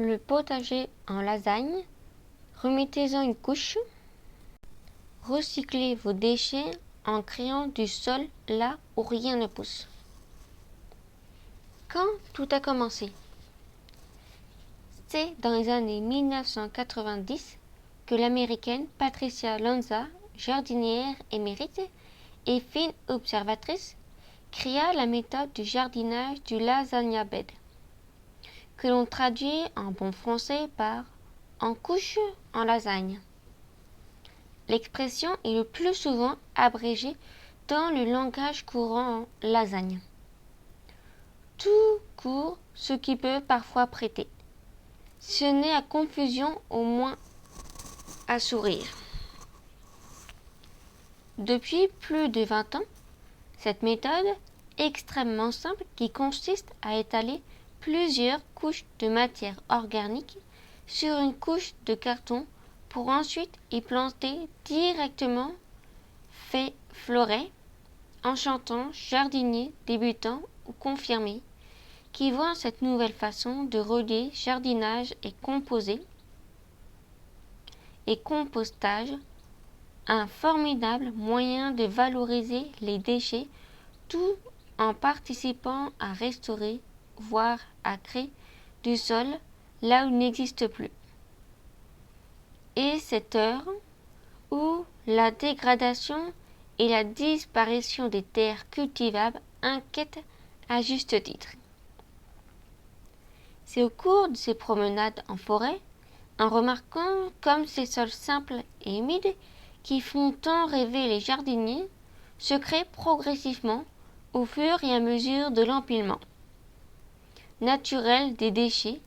Le potager en lasagne, remettez-en une couche. Recyclez vos déchets en créant du sol là où rien ne pousse. Quand tout a commencé? C'est dans les années 1990 que l'américaine Patricia Lanza, jardinière émérite et fine observatrice, créa la méthode du jardinage du lasagna bed, que l'on traduit en bon français par en couche en lasagne. L'expression est le plus souvent abrégée dans le langage courant en lasagne. Tout court, ce qui peut parfois prêter. Ce n'est à confusion, au moins à sourire. Depuis plus de 20 ans, cette méthode extrêmement simple qui consiste à étaler plusieurs couches de matière organique sur une couche de carton pour ensuite y planter directement fait fleuret, enchantant jardiniers débutants ou confirmés qui voient cette nouvelle façon de relier jardinage et compostage un formidable moyen de valoriser les déchets tout en participant à restaurer, voire à créer du sol là où il n'existe plus. Et cette heure où la dégradation et la disparition des terres cultivables inquiètent à juste titre. C'est au cours de ces promenades en forêt, en remarquant comme ces sols simples et humides qui font tant rêver les jardiniers se créent progressivement au fur et à mesure de l'empilement naturel des déchets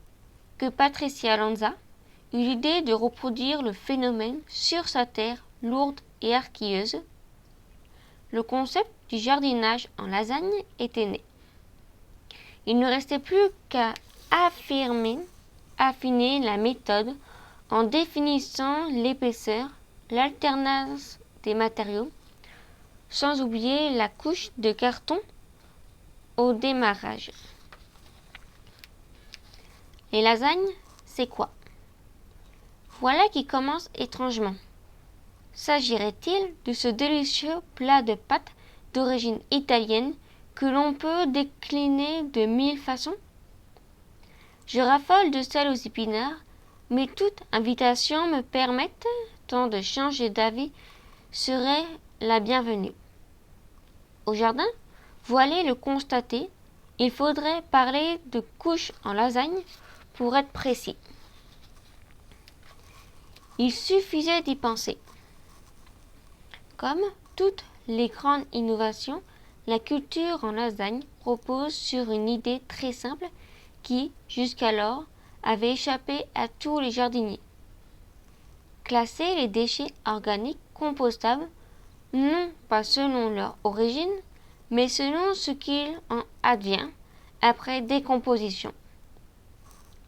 que Patricia Lanza eut l'idée de reproduire le phénomène sur sa terre lourde et argilleuse. Le concept du jardinage en lasagne était né. Il ne restait plus qu'à affiner la méthode en définissant l'épaisseur, l'alternance des matériaux, sans oublier la couche de carton au démarrage. Les lasagnes, c'est quoi? Voilà qui commence étrangement. S'agirait-il de ce délicieux plat de pâtes d'origine italienne que l'on peut décliner de 1000 façons? Je raffole de celle aux épinards, mais toute invitation me permettant de changer d'avis serait la bienvenue. Au jardin, vous allez le constater, il faudrait parler de couches en lasagne pour être précis. Il suffisait d'y penser. Comme toutes les grandes innovations, la culture en lasagne repose sur une idée très simple qui, jusqu'alors, avait échappé à tous les jardiniers. Classer les déchets organiques compostables, non pas selon leur origine, mais selon ce qu'il en advient après décomposition.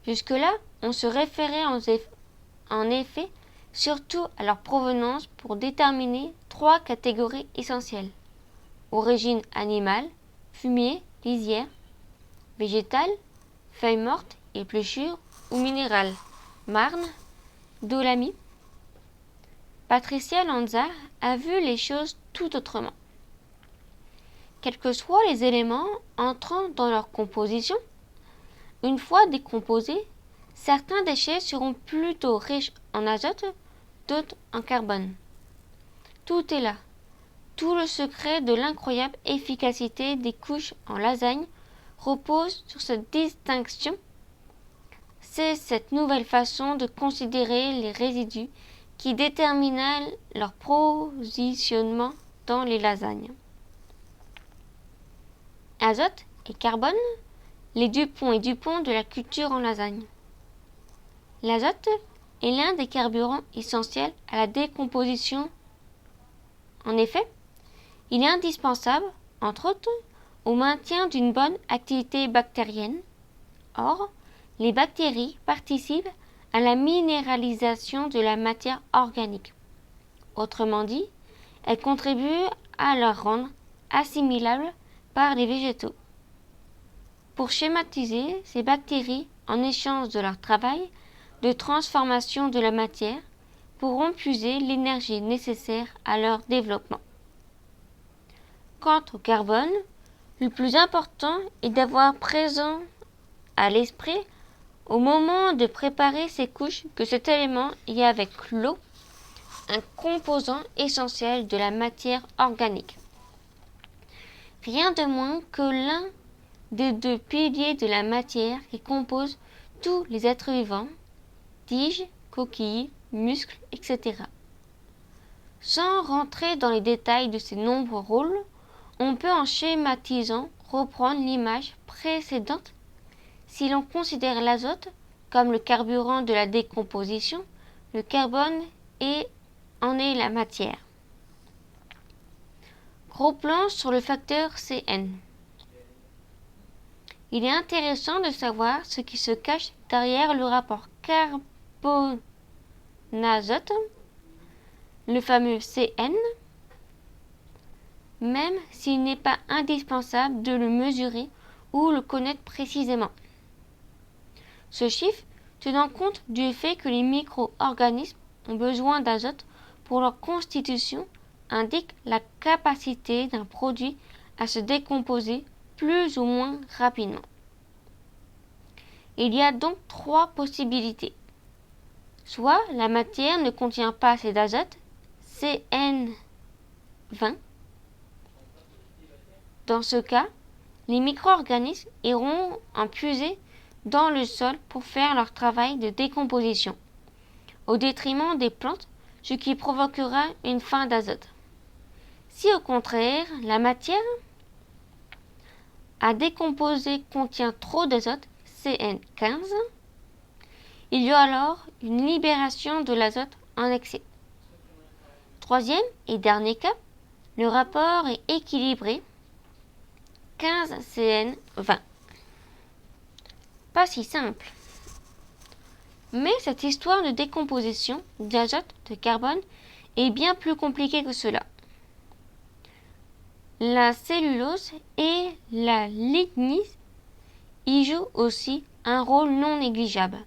Jusque-là, on se référait en effet surtout à leur provenance pour déterminer 3 catégories essentielles: origine animale, fumier, lisière; végétale, feuilles mortes, épluchures ou minérales, marne, dolomie. Patricia Lanza a vu les choses tout autrement. Quels que soient les éléments entrant dans leur composition, une fois décomposés, certains déchets seront plutôt riches en azote, d'autres en carbone. Tout est là. Tout le secret de l'incroyable efficacité des couches en lasagne repose sur cette distinction. C'est cette nouvelle façon de considérer les résidus qui détermina leur positionnement dans les lasagnes. Azote et carbone, les Dupont et Dupont de la culture en lasagne. L'azote est l'un des carburants essentiels à la décomposition. En effet, il est indispensable, entre autres, au maintien d'une bonne activité bactérienne. Or, les bactéries participent à la minéralisation de la matière organique. Autrement dit, elles contribuent à la rendre assimilable par les végétaux. Pour schématiser, ces bactéries en échange de leur travail de transformation de la matière, pourront puiser l'énergie nécessaire à leur développement. Quant au carbone, le plus important est d'avoir présent à l'esprit au moment de préparer ces couches que cet élément est avec l'eau un composant essentiel de la matière organique. Rien de moins que l'un des deux piliers de la matière qui compose tous les êtres vivants, tiges, coquilles, muscles, etc. Sans rentrer dans les détails de ces nombreux rôles, on peut en schématisant reprendre l'image précédente. Si l'on considère l'azote comme le carburant de la décomposition, le carbone en est la matière. Gros plan sur le facteur Cn. Il est intéressant de savoir ce qui se cache derrière le rapport carbone-azote, le fameux Cn, même s'il n'est pas indispensable de le mesurer ou le connaître précisément. Ce chiffre tenant compte du fait que les micro-organismes ont besoin d'azote pour leur constitution indique la capacité d'un produit à se décomposer plus ou moins rapidement. Il y a donc trois possibilités. Soit la matière ne contient pas assez d'azote, Cn20. Dans ce cas, les micro-organismes iront en puiser dans le sol pour faire leur travail de décomposition, au détriment des plantes, ce qui provoquera une fin d'azote. Si au contraire, la matière à décomposer contient trop d'azote, Cn15, il y a alors une libération de l'azote en excès. Troisième et dernier cas, le rapport est équilibré, 15 Cn20. Pas si simple. Mais cette histoire de décomposition d'azote, de carbone, est bien plus compliquée que cela. La cellulose et la lignite y jouent aussi un rôle non négligeable.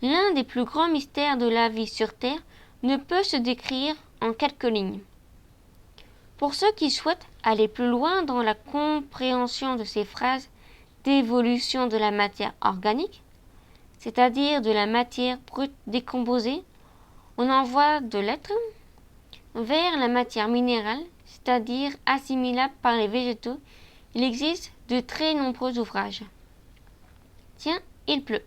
L'un des plus grands mystères de la vie sur Terre ne peut se décrire en quelques lignes. Pour ceux qui souhaitent aller plus loin dans la compréhension de ces phrases d'évolution de la matière organique, c'est-à-dire de la matière brute décomposée, on envoie de l'être vers la matière minérale, c'est-à-dire assimilable par les végétaux. Il existe de très nombreux ouvrages. Tiens, il pleut.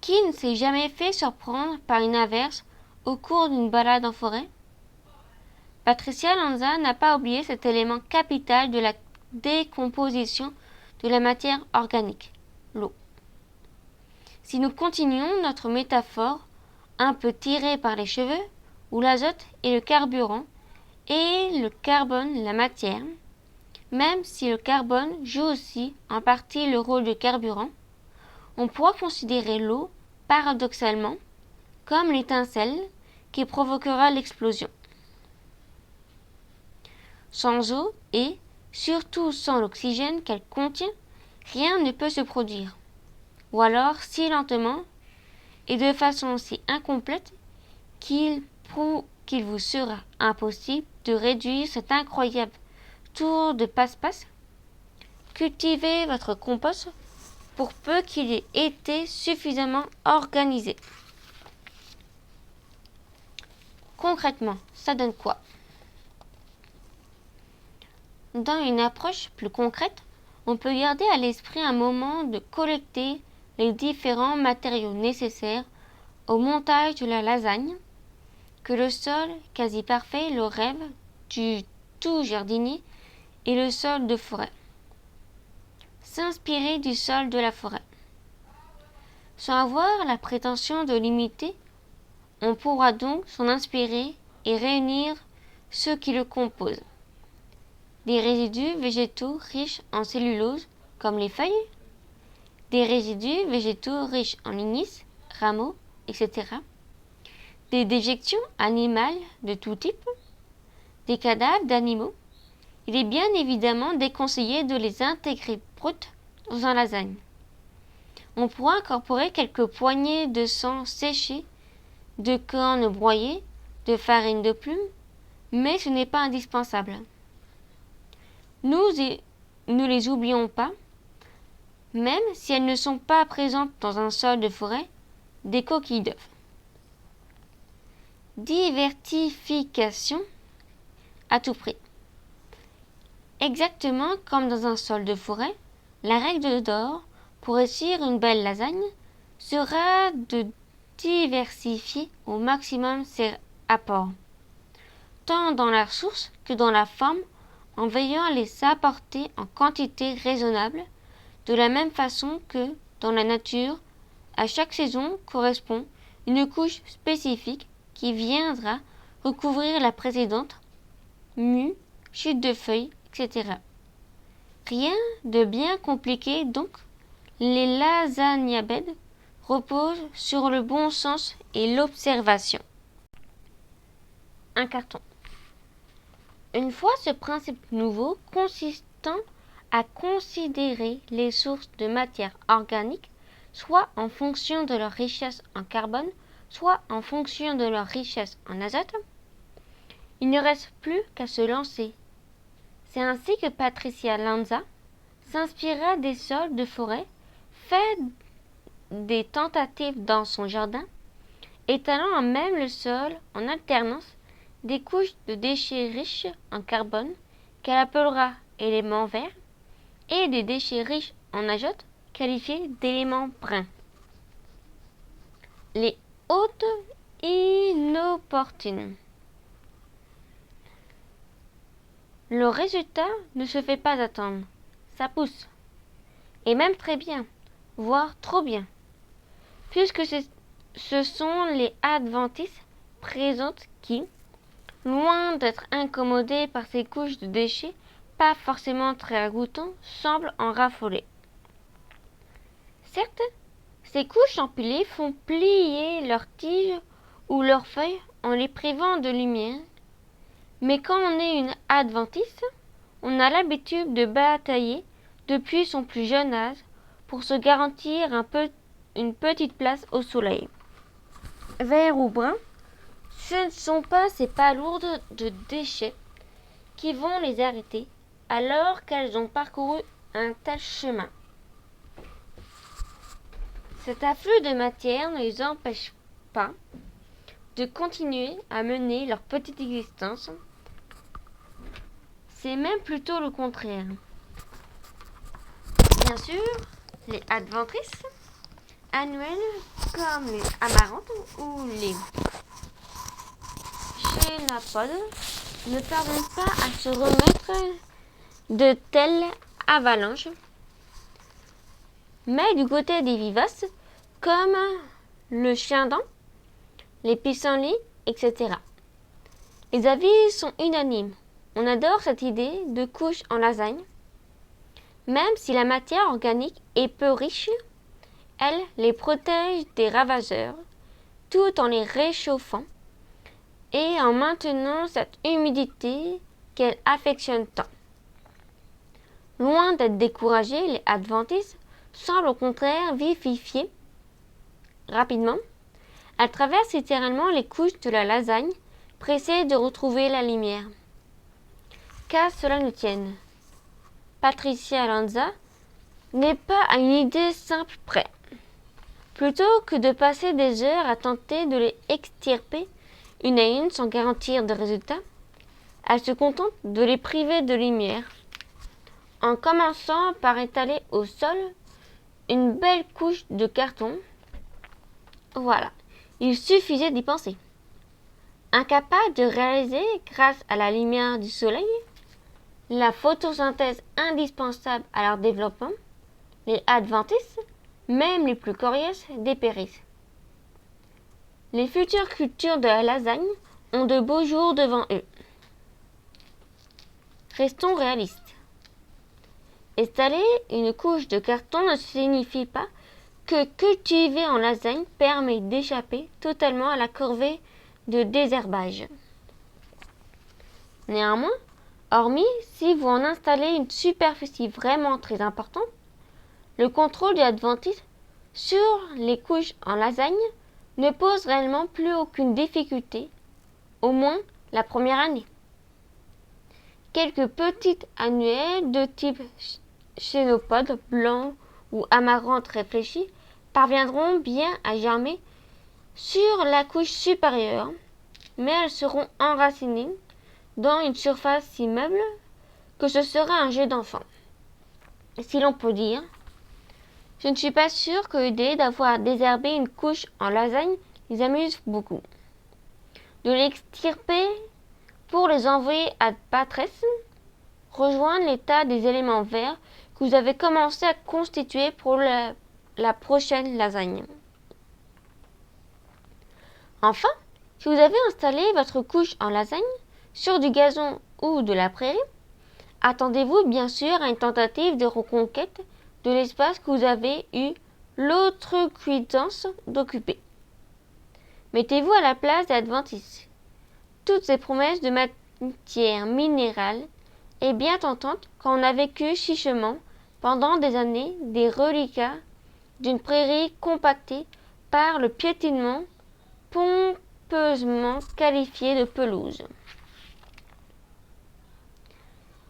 Qui ne s'est jamais fait surprendre par une averse au cours d'une balade en forêt? Patricia Lanza n'a pas oublié cet élément capital de la décomposition de la matière organique, l'eau. Si nous continuons notre métaphore, un peu tirée par les cheveux, où l'azote est le carburant et le carbone la matière, même si le carbone joue aussi en partie le rôle de carburant, on pourra considérer l'eau, paradoxalement, comme l'étincelle qui provoquera l'explosion. Sans eau et, surtout sans l'oxygène qu'elle contient, rien ne peut se produire, ou alors si lentement et de façon si incomplète qu'il vous sera impossible de réduire cet incroyable tour de passe-passe. Cultivez votre compost pour peu qu'il ait été suffisamment organisé. Concrètement, ça donne quoi? Dans une approche plus concrète, on peut garder à l'esprit un moment de collecter les différents matériaux nécessaires au montage de la lasagne, que le sol quasi parfait, le rêve du tout jardinier, et le sol de forêt. S'inspirer du sol de la forêt. Sans avoir la prétention de l'imiter, on pourra donc s'en inspirer et réunir ceux qui le composent. Des résidus végétaux riches en cellulose, comme les feuilles, des résidus végétaux riches en lignis, rameaux, etc., des déjections animales de tout type, des cadavres d'animaux. Il est bien évidemment déconseillé de les intégrer bruts dans un lasagne. On pourra incorporer quelques poignées de sang séché, de cornes broyées, de farine de plume, mais ce n'est pas indispensable. Nous les oublions pas, même si elles ne sont pas présentes dans un sol de forêt, des coquilles d'œufs. Diversification à tout prix. Exactement comme dans un sol de forêt, la règle d'or pour réussir une belle lasagne sera de diversifier au maximum ses apports, tant dans la source que dans la forme, en veillant à les apporter en quantité raisonnable, de la même façon que, dans la nature, à chaque saison correspond une couche spécifique qui viendra recouvrir la précédente, mue, chute de feuilles, etc. Rien de bien compliqué donc, les lasagnabèdes reposent sur le bon sens et l'observation. Un carton. Une fois ce principe nouveau consistant à considérer les sources de matière organique soit en fonction de leur richesse en carbone, soit en fonction de leur richesse en azote, il ne reste plus qu'à se lancer. C'est ainsi que Patricia Lanza s'inspira des sols de forêt, fait des tentatives dans son jardin, étalant à même le sol en alternance des couches de déchets riches en carbone qu'elle appellera éléments verts et des déchets riches en azote qualifiés d'éléments bruns. Les hôtes inopportunes. Le résultat ne se fait pas attendre. Ça pousse. Et même très bien, voire trop bien. Puisque ce sont les adventices présentes qui, loin d'être incommodés par ces couches de déchets pas forcément très ragoûtants, semblent en raffoler. Certes, ces couches empilées font plier leurs tiges ou leurs feuilles en les privant de lumière, mais quand on est une adventice, on a l'habitude de batailler depuis son plus jeune âge pour se garantir une petite place au soleil. Vert ou brun, ce ne sont pas ces palourdes de déchets qui vont les arrêter alors qu'elles ont parcouru un tel chemin. Cet afflux de matière ne les empêche pas de continuer à mener leur petite existence. C'est même plutôt le contraire. Bien sûr, les adventices annuelles comme les amarantes ou les chénapodes ne parviennent pas à se remettre de telles avalanches. Mais du côté des vivaces, comme le chien-dent, les pissenlits, etc. Les avis sont unanimes. On adore cette idée de couche en lasagne. Même si la matière organique est peu riche, elle les protège des ravageurs, tout en les réchauffant et en maintenant cette humidité qu'elle affectionne tant. Loin d'être découragés, les adventistes semblent au contraire vivifier rapidement. Elles traversent littéralement les couches de la lasagne, pressées de retrouver la lumière. Qu'à cela ne tienne, Patricia Lanza n'est pas à une idée simple près. Plutôt que de passer des heures à tenter de les extirper une à une sans garantir de résultat, elle se contente de les priver de lumière, en commençant par étaler au sol une belle couche de carton. Voilà, il suffisait d'y penser. Incapables de réaliser, grâce à la lumière du soleil, la photosynthèse indispensable à leur développement, les adventistes, même les plus coriaces, dépérissent. Les futures cultures de la lasagne ont de beaux jours devant eux. Restons réalistes. Installer une couche de carton ne signifie pas que cultiver en lasagne permet d'échapper totalement à la corvée de désherbage. Néanmoins, hormis si vous en installez une superficie vraiment très importante, le contrôle de l'adventice sur les couches en lasagne ne pose réellement plus aucune difficulté, au moins la première année. Quelques petites annuelles de type chénopode blanc ou amarante réfléchi parviendront bien à germer sur la couche supérieure, mais elles seront enracinées dans une surface si meuble que ce sera un jeu d'enfant. Si l'on peut dire, je ne suis pas sûre que l'idée d'avoir désherbé une couche en lasagne les amuse beaucoup. De l'extirper pour les envoyer à Patresse, rejoindre l'état des éléments verts que vous avez commencé à constituer pour la prochaine lasagne. Enfin, si vous avez installé votre couche en lasagne sur du gazon ou de la prairie, attendez-vous bien sûr à une tentative de reconquête de l'espace que vous avez eu l'outrecuidance d'occuper. Mettez-vous à la place des adventistes. Toutes ces promesses de matière minérale est bien tentante quand on a vécu chichement pendant des années des reliquats d'une prairie compactée par le piétinement pompeusement qualifié de pelouse.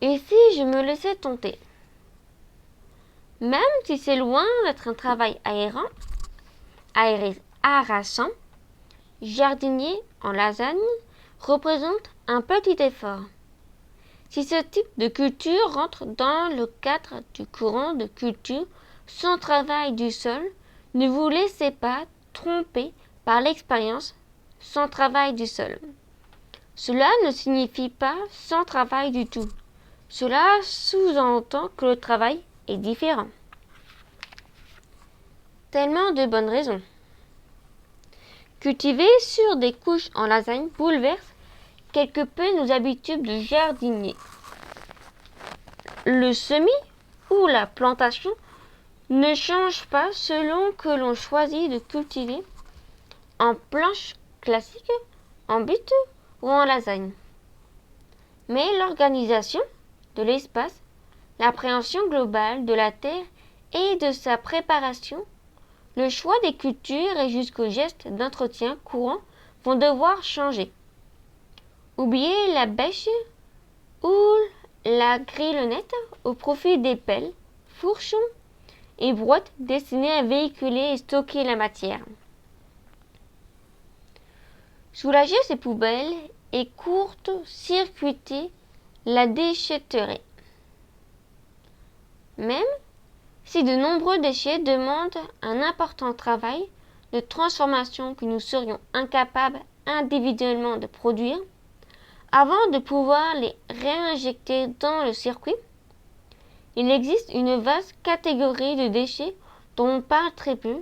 Et si je me laissais tenter? Même si c'est loin d'être un travail harassant, jardinier en lasagne représente un petit effort. Si ce type de culture rentre dans le cadre du courant de culture sans travail du sol, ne vous laissez pas tromper par l'expérience sans travail du sol. Cela ne signifie pas sans travail du tout. Cela sous-entend que le travail est différent. Tellement de bonnes raisons. Cultiver sur des couches en lasagne bouleverse quelque peu nos habitudes de jardinier. Le semis ou la plantation ne change pas selon que l'on choisit de cultiver en planche classique, en butte ou en lasagne. Mais l'organisation de l'espace, l'appréhension globale de la terre et de sa préparation, le choix des cultures et jusqu'aux gestes d'entretien courant vont devoir changer. Oubliez la bêche ou la grillonnette au profit des pelles, fourchons et brouettes destinées à véhiculer et stocker la matière. Soulagez ces poubelles et court-circuitez la déchetterie. Même si de nombreux déchets demandent un important travail de transformation que nous serions incapables individuellement de produire, avant de pouvoir les réinjecter dans le circuit, il existe une vaste catégorie de déchets dont on parle très peu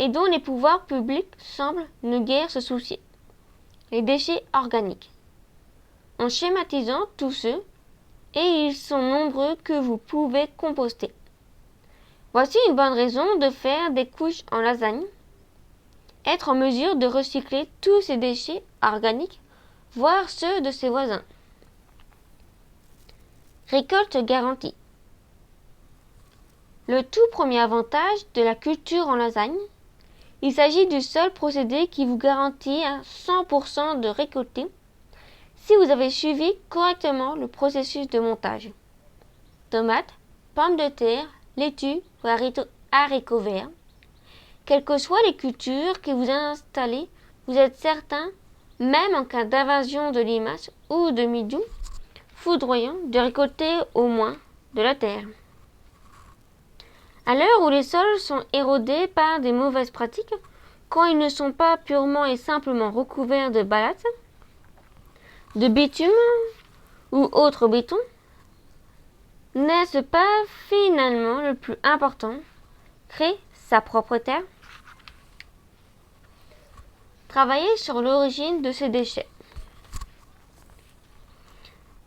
et dont les pouvoirs publics semblent ne guère se soucier. Les déchets organiques. En schématisant tous ceux, et ils sont nombreux, que vous pouvez composter. Voici une bonne raison de faire des couches en lasagne. Être en mesure de recycler tous ces déchets organiques, voire ceux de ses voisins. Récolte garantie. Le tout premier avantage de la culture en lasagne, il s'agit du seul procédé qui vous garantit à 100% de récolter si vous avez suivi correctement le processus de montage. Tomates, pommes de terre, laitue ou haricots verts. Quelles que soient les cultures que vous installez, vous êtes certain, même en cas d'invasion de limaces ou de mildiou foudroyant, de récolter au moins de la terre. À l'heure où les sols sont érodés par des mauvaises pratiques, quand ils ne sont pas purement et simplement recouverts de balates, de bitume ou autre béton, n'est-ce pas finalement le plus important, créer sa propre terre? Travailler sur l'origine de ces déchets.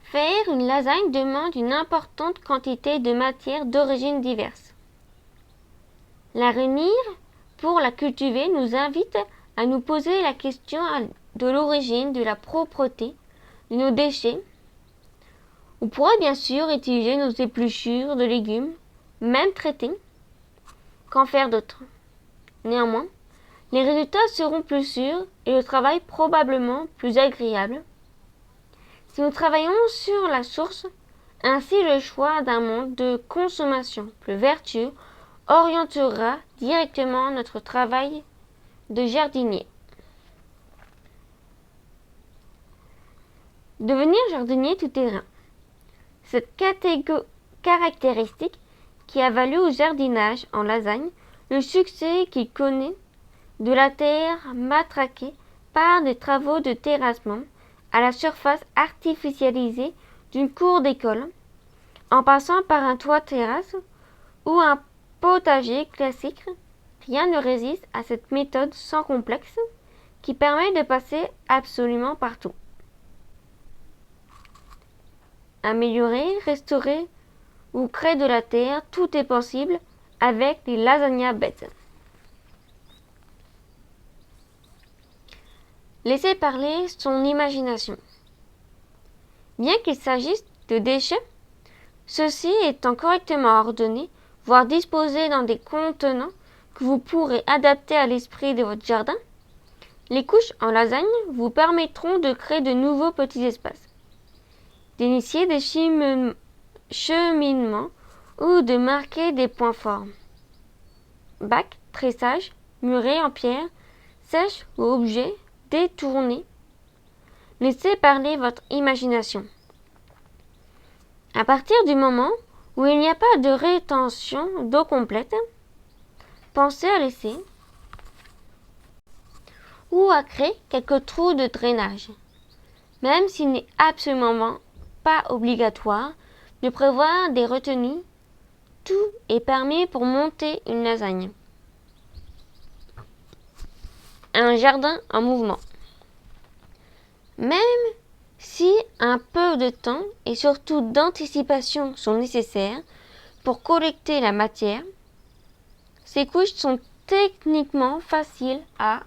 Faire une lasagne demande une importante quantité de matières d'origine diverses. La réunir pour la cultiver nous invite à nous poser la question de l'origine de la propreté de nos déchets. On pourrait bien sûr utiliser nos épluchures de légumes, même traitées. Qu'en faire d'autre? Néanmoins, les résultats seront plus sûrs et le travail probablement plus agréable. Si nous travaillons sur la source, ainsi le choix d'un mode de consommation plus vertueux orientera directement notre travail de jardinier. Devenir jardinier tout-terrain. Cette caractéristique qui a valu au jardinage en lasagne le succès qu'il connaît de la terre matraquée par des travaux de terrassement à la surface artificialisée d'une cour d'école, en passant par un toit-terrasse ou un potager classique, rien ne résiste à cette méthode sans complexe qui permet de passer absolument partout. Améliorer, restaurer ou créer de la terre, tout est possible avec les lasagna beds. Laissez parler son imagination. Bien qu'il s'agisse de déchets, ceux-ci étant correctement ordonnés, voire disposés dans des contenants que vous pourrez adapter à l'esprit de votre jardin, les couches en lasagne vous permettront de créer de nouveaux petits espaces, d'initier des cheminements ou de marquer des points forts. Bacs, tressages, murets en pierre, sèches ou objets détournés. Laissez parler votre imagination. À partir du moment où il n'y a pas de rétention d'eau complète, pensez à laisser ou à créer quelques trous de drainage, même s'il n'est absolument pas obligatoire de prévoir des retenues. Tout est permis pour monter une lasagne. Un jardin en mouvement. Même si un peu de temps et surtout d'anticipation sont nécessaires pour collecter la matière, ces couches sont techniquement faciles à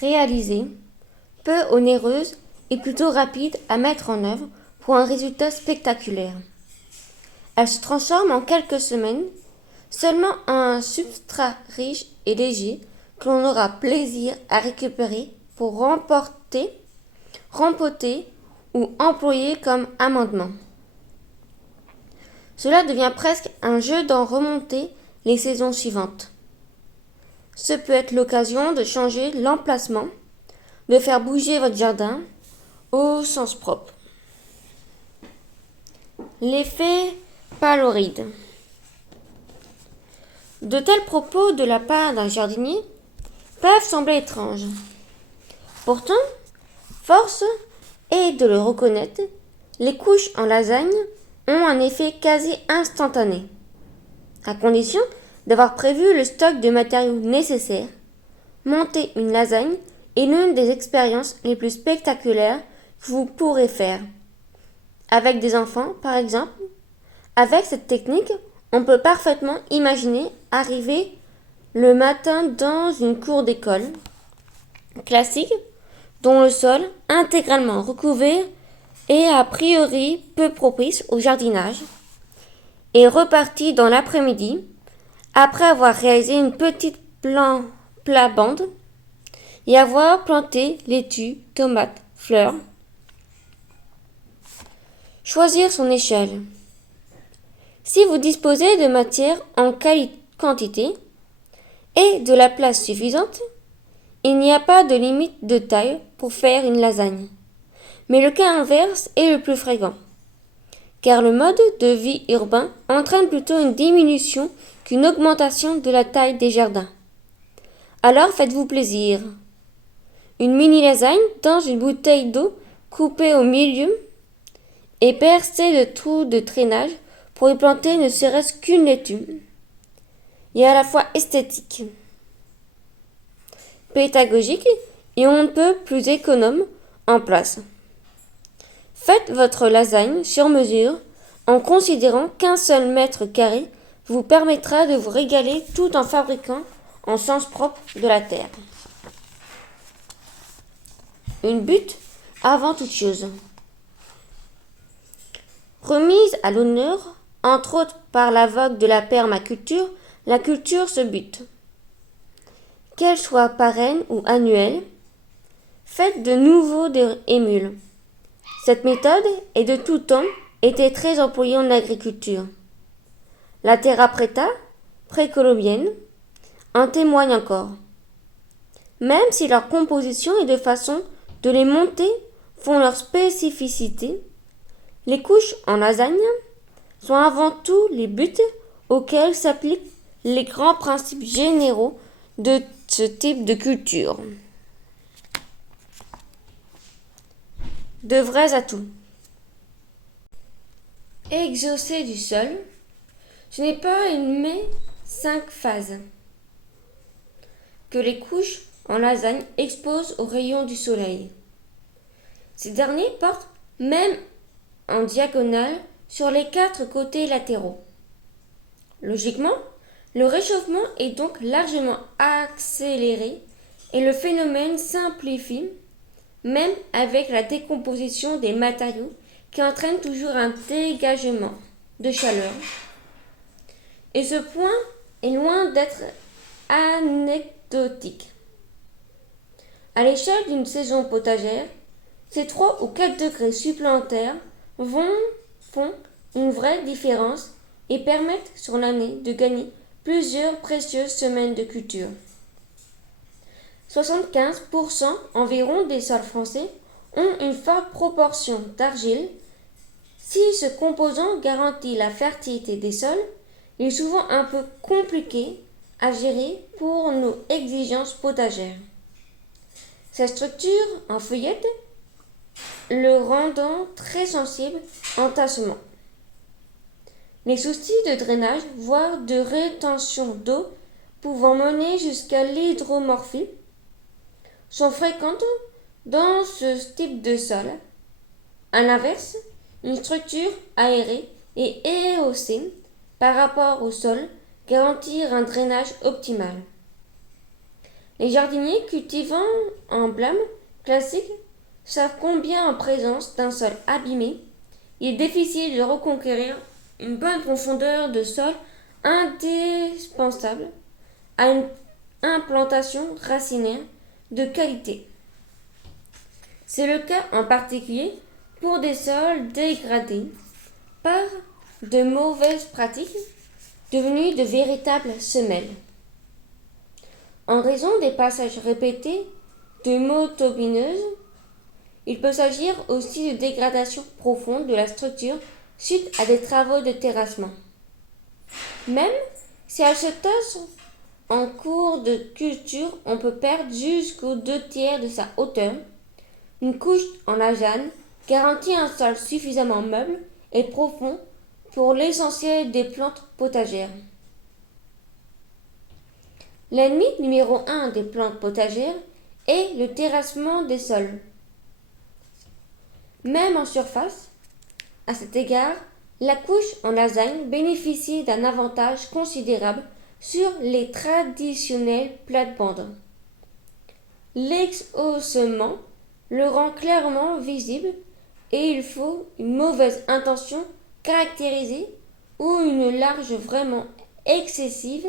réaliser, peu onéreuses et plutôt rapides à mettre en œuvre pour un résultat spectaculaire. Elles se transforment en quelques semaines seulement en un substrat riche et léger que l'on aura plaisir à récupérer pour rempoter ou employer comme amendement. Cela devient presque un jeu d'en remonter les saisons suivantes. Ce peut être l'occasion de changer l'emplacement, de faire bouger votre jardin au sens propre. L'effet paloride. De tels propos de la part d'un jardinier peuvent sembler étranges. Pourtant, force est de le reconnaître, les couches en lasagne ont un effet quasi instantané, à condition d'avoir prévu le stock de matériaux nécessaires. Monter une lasagne est l'une des expériences les plus spectaculaires que vous pourrez faire. Avec des enfants, par exemple, avec cette technique, on peut parfaitement imaginer arriver le matin dans une cour d'école classique dont le sol, intégralement recouvert, est a priori peu propice au jardinage, et reparti dans l'après-midi, après avoir réalisé une petite plate-bande et avoir planté laitue, tomates, fleurs. Choisir son échelle. Si vous disposez de matière en quantité et de la place suffisante, il n'y a pas de limite de taille pour faire une lasagne. Mais le cas inverse est le plus fréquent, car le mode de vie urbain entraîne plutôt une diminution qu'une augmentation de la taille des jardins. Alors faites-vous plaisir. Une mini lasagne dans une bouteille d'eau coupée au milieu et percée de trous de drainage pour y planter ne serait-ce qu'une laitue, et à la fois esthétique, pédagogique et on ne peut plus économe en place. Faites votre lasagne sur mesure en considérant qu'un seul mètre carré vous permettra de vous régaler tout en fabriquant en sens propre de la terre. Une butte avant toute chose. Remise à l'honneur, entre autres par la vogue de la permaculture, la culture se bute. qu'elles soient pérennes ou annuelles, faites de nouveaux émules. Cette méthode est de tout temps était très employée en agriculture. La terra preta, précolombienne, en témoigne encore. Même si leur composition et de façon de les monter font leur spécificité, les couches en lasagne sont avant tout les buts auxquels s'appliquent les grands principes généraux de ce type de culture. De vrais atouts. Exaucer du sol, ce n'est pas une mais 5 phases que les couches en lasagne exposent aux rayons du soleil. Ces derniers portent même en diagonale sur les 4 côtés latéraux. Logiquement, le réchauffement est donc largement accéléré et le phénomène s'amplifie même avec la décomposition des matériaux qui entraîne toujours un dégagement de chaleur. Et ce point est loin d'être anecdotique. À l'échelle d'une saison potagère, ces 3 ou 4 degrés supplémentaires font une vraie différence et permettent sur l'année de gagner plusieurs précieuses semaines de culture. 75% environ des sols français ont une forte proportion d'argile. Si ce composant garantit la fertilité des sols, il est souvent un peu compliqué à gérer pour nos exigences potagères. Sa structure en feuillette le rendant très sensible en tassement. Les soucis de drainage, voire de rétention d'eau, pouvant mener jusqu'à l'hydromorphie, sont fréquentes dans ce type de sol. À l'inverse, une structure aérée et éhaussée par rapport au sol garantit un drainage optimal. Les jardiniers cultivant en blâme classique savent combien en présence d'un sol abîmé, il est difficile de reconquérir une bonne profondeur de sol indispensable à une implantation racinaire de qualité. C'est le cas en particulier pour des sols dégradés par de mauvaises pratiques devenues de véritables semelles. En raison des passages répétés de motobineuses, il peut s'agir aussi de dégradation profonde de la structure suite à des travaux de terrassement. Même si elle se tasse en cours de culture, on peut perdre jusqu'aux 2/3 de sa hauteur. Une couche en lasagne garantit un sol suffisamment meuble et profond pour l'essentiel des plantes potagères. L'ennemi numéro 1 des plantes potagères est le terrassement des sols. Même en surface, à cet égard, la couche en lasagne bénéficie d'un avantage considérable sur les traditionnelles plates-bandes. L'exhaussement le rend clairement visible et il faut une mauvaise intention caractérisée ou une large vraiment excessive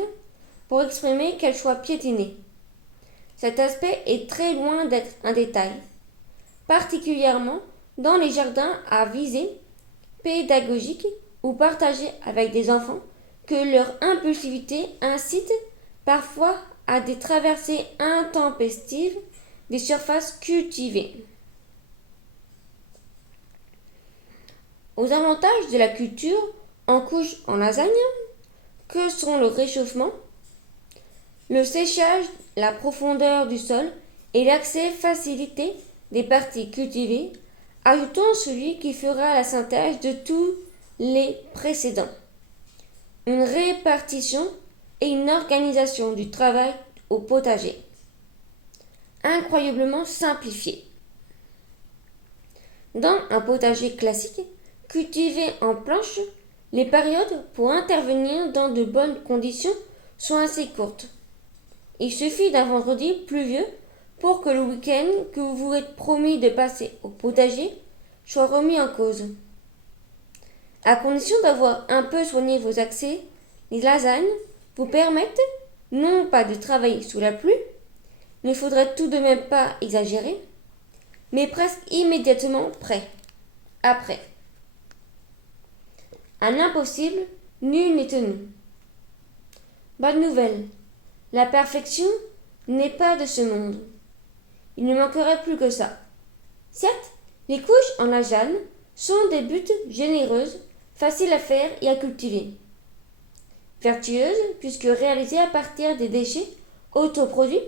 pour exprimer qu'elle soit piétinée. Cet aspect est très loin d'être un détail, particulièrement dans les jardins à visée pédagogique ou partagés avec des enfants que leur impulsivité incite parfois à des traversées intempestives des surfaces cultivées. Aux avantages de la culture en couche en lasagne, que sont le réchauffement, le séchage, la profondeur du sol et l'accès facilité des parties cultivées, ajoutons celui qui fera la synthèse de tous les précédents. Une répartition et une organisation du travail au potager. Incroyablement simplifié. Dans un potager classique, cultivé en planche, les périodes pour intervenir dans de bonnes conditions sont assez courtes. Il suffit d'un vendredi pluvieux pour que le week-end que vous vous êtes promis de passer au potager soit remis en cause. À condition d'avoir un peu soigné vos accès, les lasagnes vous permettent non pas de travailler sous la pluie, ne faudrait tout de même pas exagérer, mais presque immédiatement après. À l'impossible, nul n'est tenu. Bonne nouvelle, la perfection n'est pas de ce monde. Il ne manquerait plus que ça. Certes, les couches en lasagne sont des buttes généreuses, faciles à faire et à cultiver. Vertueuses puisque réalisées à partir des déchets autoproduits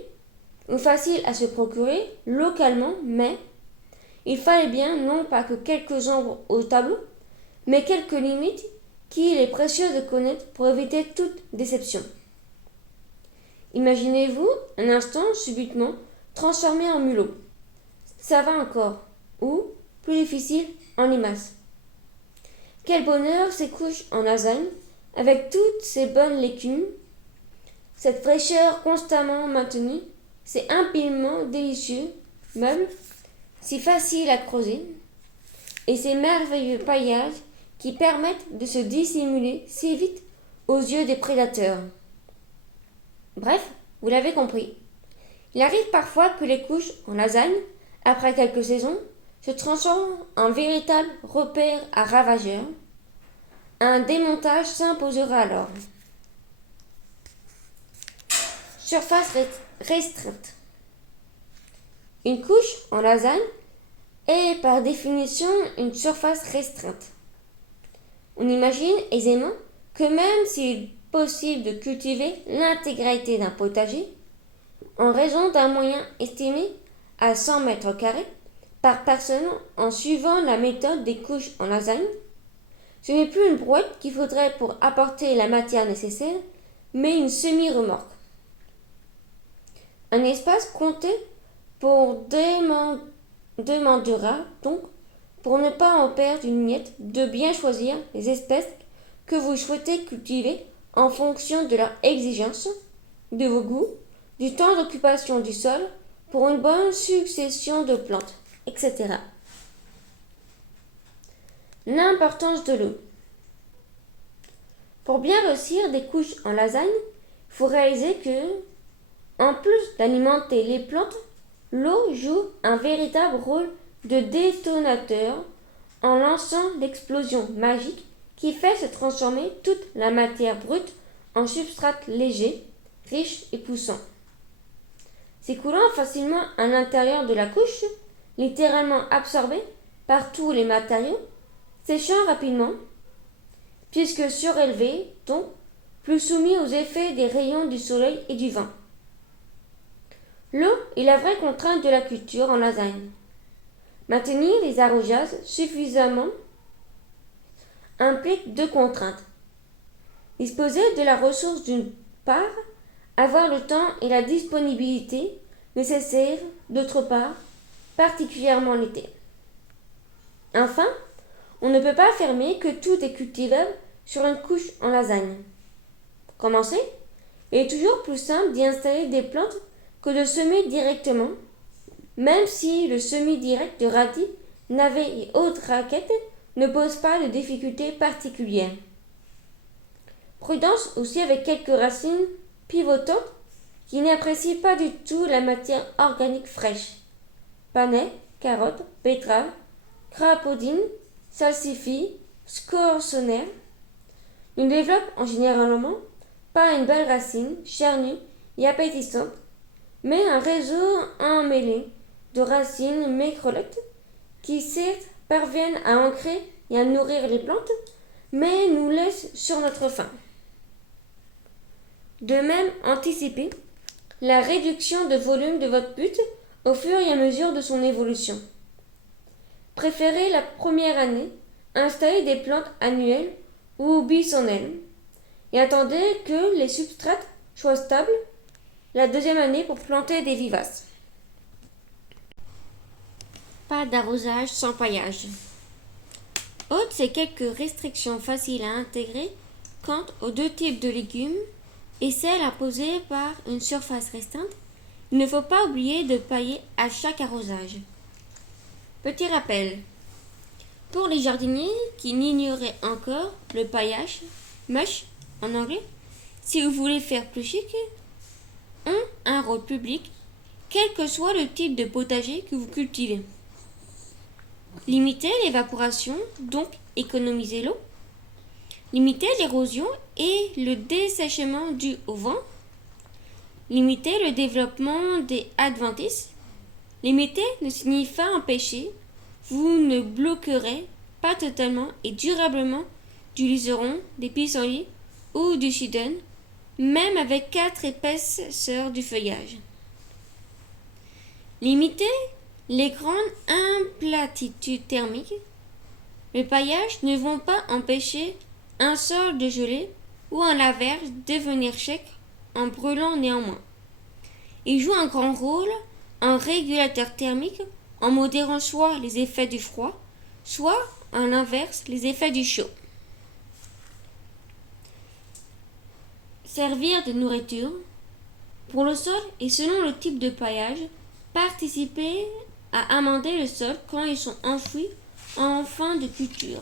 ou faciles à se procurer localement, mais il fallait bien non pas que quelques ombres au tableau, mais quelques limites qu'il est précieux de connaître pour éviter toute déception. Imaginez-vous un instant subitement transformé en mulot. Ça va encore, ou, plus difficile, en limace. Quel bonheur ces couches en lasagne, avec toutes ces bonnes légumes, cette fraîcheur constamment maintenue, ces empilements délicieux, meubles, si faciles à creuser, et ces merveilleux paillages qui permettent de se dissimuler si vite aux yeux des prédateurs. Bref, vous l'avez compris. Il arrive parfois que les couches en lasagne, après quelques saisons, se transforment en véritable repère à ravageurs. Un démontage s'imposera alors. Surface restreinte. Une couche en lasagne est par définition une surface restreinte. On imagine aisément que même s'il est possible de cultiver l'intégralité d'un potager, en raison d'un moyen estimé à 100 mètres carrés par personne en suivant la méthode des couches en lasagne, ce n'est plus une brouette qu'il faudrait pour apporter la matière nécessaire, mais une semi-remorque. Un espace compté pour demandera donc, pour ne pas en perdre une miette, de bien choisir les espèces que vous souhaitez cultiver en fonction de leurs exigences, de vos goûts, du temps d'occupation du sol pour une bonne succession de plantes, etc. L'importance de l'eau. Pour bien réussir des couches en lasagne, il faut réaliser que, en plus d'alimenter les plantes, l'eau joue un véritable rôle de détonateur en lançant l'explosion magique qui fait se transformer toute la matière brute en substrat léger, riche et poussant. S'écoulant facilement à l'intérieur de la couche, littéralement absorbé par tous les matériaux, séchant rapidement, puisque surélevé, donc plus soumis aux effets des rayons du soleil et du vent. L'eau est la vraie contrainte de la culture en lasagne. Maintenir les arrosages suffisamment implique deux contraintes. Disposer de la ressource d'une part, avoir le temps et la disponibilité nécessaires d'autre part, particulièrement l'été. Enfin, on ne peut pas affirmer que tout est cultivable sur une couche en lasagne. Pour commencer, il est toujours plus simple d'y installer des plantes que de semer directement, même si le semis direct de radis, navets et autres raquettes ne pose pas de difficultés particulières. Prudence aussi avec quelques racines pivotantes qui n'apprécient pas du tout la matière organique fraîche. Panais, carottes, betteraves, crapaudines, salsifis, scorsonères ne développent en généralement pas une belle racine charnue et appétissante, mais un réseau emmêlé de racines maigrelottes qui certes parviennent à ancrer et à nourrir les plantes, mais nous laissent sur notre faim. De même, anticipez la réduction de volume de votre butte au fur et à mesure de son évolution. Préférez la première année installer des plantes annuelles ou bicentennaires et attendez que les substrates soient stables la deuxième année pour planter des vivaces. Pas d'arrosage sans paillage. Autres ces quelques restrictions faciles à intégrer quant aux deux types de légumes et celles imposées par une surface restreinte, il ne faut pas oublier de pailler à chaque arrosage. Petit rappel. Pour les jardiniers qui n'ignoraient encore le paillage, mush en anglais, si vous voulez faire plus chic, ont un rôle public quel que soit le type de potager que vous cultivez. Limitez l'évaporation, donc économisez l'eau. Limitez l'érosion et le dessèchement dû au vent. Limitez le développement des adventices. Limiter ne signifie pas empêcher. Vous ne bloquerez pas totalement et durablement du liseron, des pissenlits ou du chidon, même avec 4 épaisseurs du feuillage. Limitez les grandes implatitudes thermiques. Le paillage ne vont pas empêcher un sol de geler ou un lave-verge devenir sec en brûlant néanmoins. Il joue un grand rôle en régulateur thermique en modérant soit les effets du froid, soit en inverse les effets du chaud. Servir de nourriture. Pour le sol et selon le type de paillage, participez à amender le sol quand ils sont enfouis en fin de culture.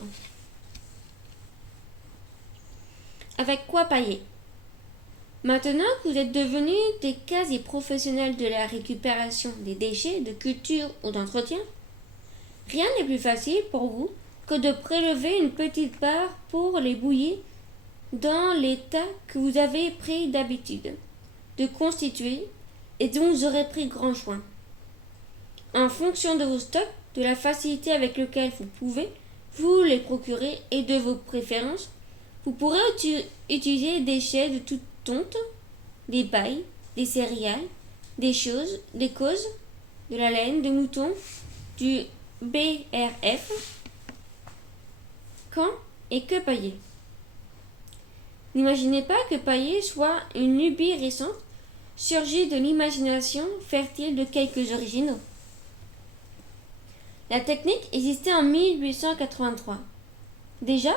Avec quoi pailler? Maintenant que vous êtes devenus des quasi-professionnels de la récupération des déchets de culture ou d'entretien, rien n'est plus facile pour vous que de prélever une petite part pour les bouillir dans l'état que vous avez pris d'habitude de constituer et dont vous aurez pris grand soin. En fonction de vos stocks, de la facilité avec laquelle vous pouvez vous les procurer et de vos préférences, vous pourrez utiliser des déchets de toute tonte, des pailles, des céréales, des causes, de la laine de mouton, du BRF. Quand et que pailler? N'imaginez pas que pailler soit une lubie récente, surgie de l'imagination fertile de quelques originaux. La technique existait en 1883. Déjà,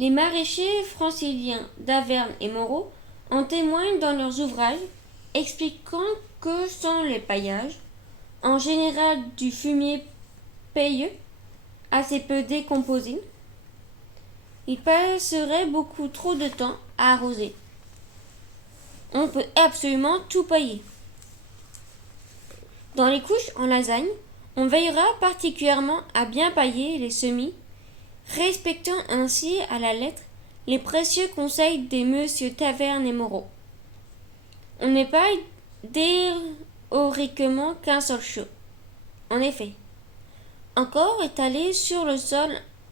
les maraîchers franciliens d'Averne et Moreau en témoignent dans leurs ouvrages expliquant que sans les paillages, en général du fumier pailleux, assez peu décomposé, il passerait beaucoup trop de temps à arroser. On peut absolument tout pailler. Dans les couches en lasagne, on veillera particulièrement à bien pailler les semis, respectant ainsi à la lettre les précieux conseils des Monsieur Taverne et Moreau. On n'est pas théoriquement qu'un sol chaud. En effet, encore étalés sur le sol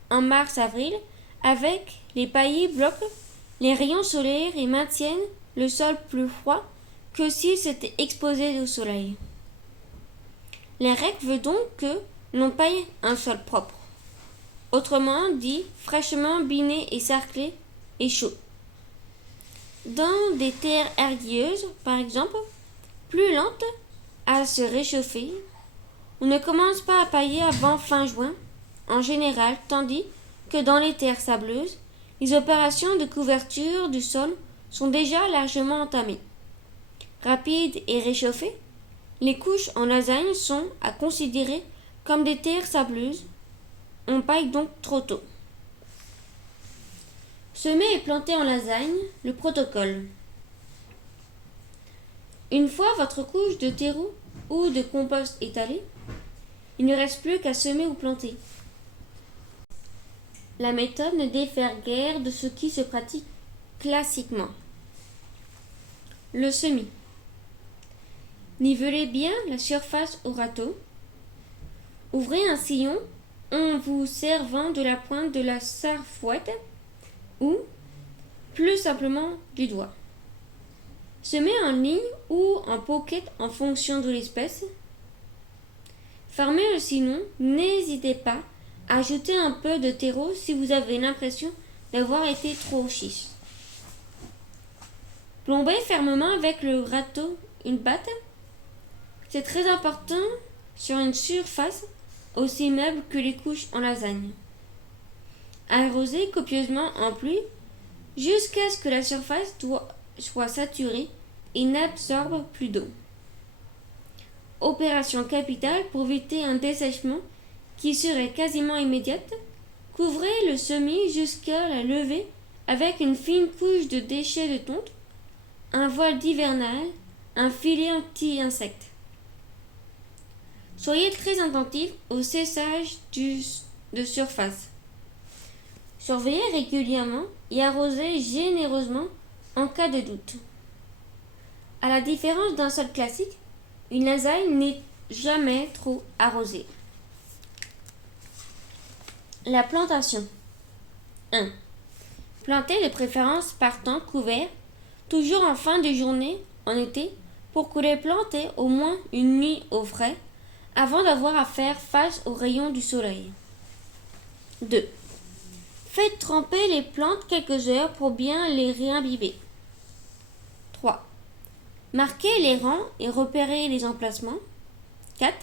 en mars-avril, avec les paillis bloquent les rayons solaires et maintiennent le sol plus froid que s'il s'était exposé au soleil. La règle veut donc que l'on paille un sol propre, autrement dit fraîchement biné et sarclé et chaud. Dans des terres argileuses, par exemple, plus lentes à se réchauffer, on ne commence pas à pailler avant fin juin, en général, tandis que dans les terres sableuses, les opérations de couverture du sol sont déjà largement entamées. Rapides et réchauffées, les couches en lasagne sont à considérer comme des terres sableuses. On paille donc trop tôt. Semer et planter en lasagne, le protocole. Une fois votre couche de terreau ou de compost étalée, il ne reste plus qu'à semer ou planter. La méthode ne diffère guère de ce qui se pratique classiquement. Le semis. Nivelez bien la surface au râteau. Ouvrez un sillon en vous servant de la pointe de la sarfouette ou, plus simplement, du doigt. Semez en ligne ou en pocket en fonction de l'espèce. Fermez le sillon, n'hésitez pas à ajouter un peu de terreau si vous avez l'impression d'avoir été trop chiche. Plombez fermement avec le râteau une batte. C'est très important sur une surface aussi meuble que les couches en lasagne. Arrosez copieusement en pluie jusqu'à ce que la surface soit saturée et n'absorbe plus d'eau. Opération capitale pour éviter un dessèchement qui serait quasiment immédiate. Couvrez le semis jusqu'à la levée avec une fine couche de déchets de tonte, un voile d'hivernal, un filet anti-insectes. Soyez très attentif au séchage de surface. Surveillez régulièrement et arrosez généreusement en cas de doute. À la différence d'un sol classique, une lasagne n'est jamais trop arrosée. La plantation. 1. Plantez de préférence par temps couvert, toujours en fin de journée en été, pour que les plantes aient au moins une nuit au frais avant d'avoir à faire face aux rayons du soleil. 2. Faites tremper les plantes quelques heures pour bien les réimbiber. 3. Marquez les rangs et repérez les emplacements. 4.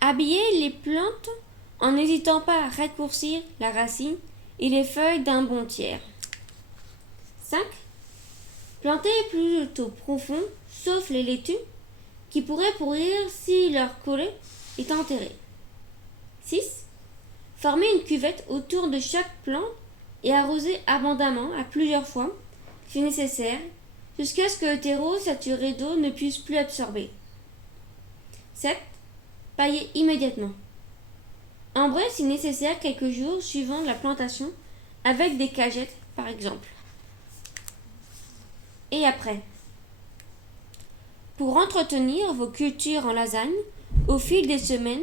Habillez les plantes en n'hésitant pas à raccourcir la racine et les feuilles d'un bon tiers. 5. Plantez plutôt profond, sauf les laitues, qui pourraient pourrir si leur collet est enterré. 6. Formez une cuvette autour de chaque plante et arrosez abondamment à plusieurs fois, si nécessaire, jusqu'à ce que le terreau saturé d'eau ne puisse plus absorber. 7. Paillez immédiatement. Embrez si nécessaire quelques jours suivant la plantation avec des cagettes par exemple. Et après. Pour entretenir vos cultures en lasagne, au fil des semaines,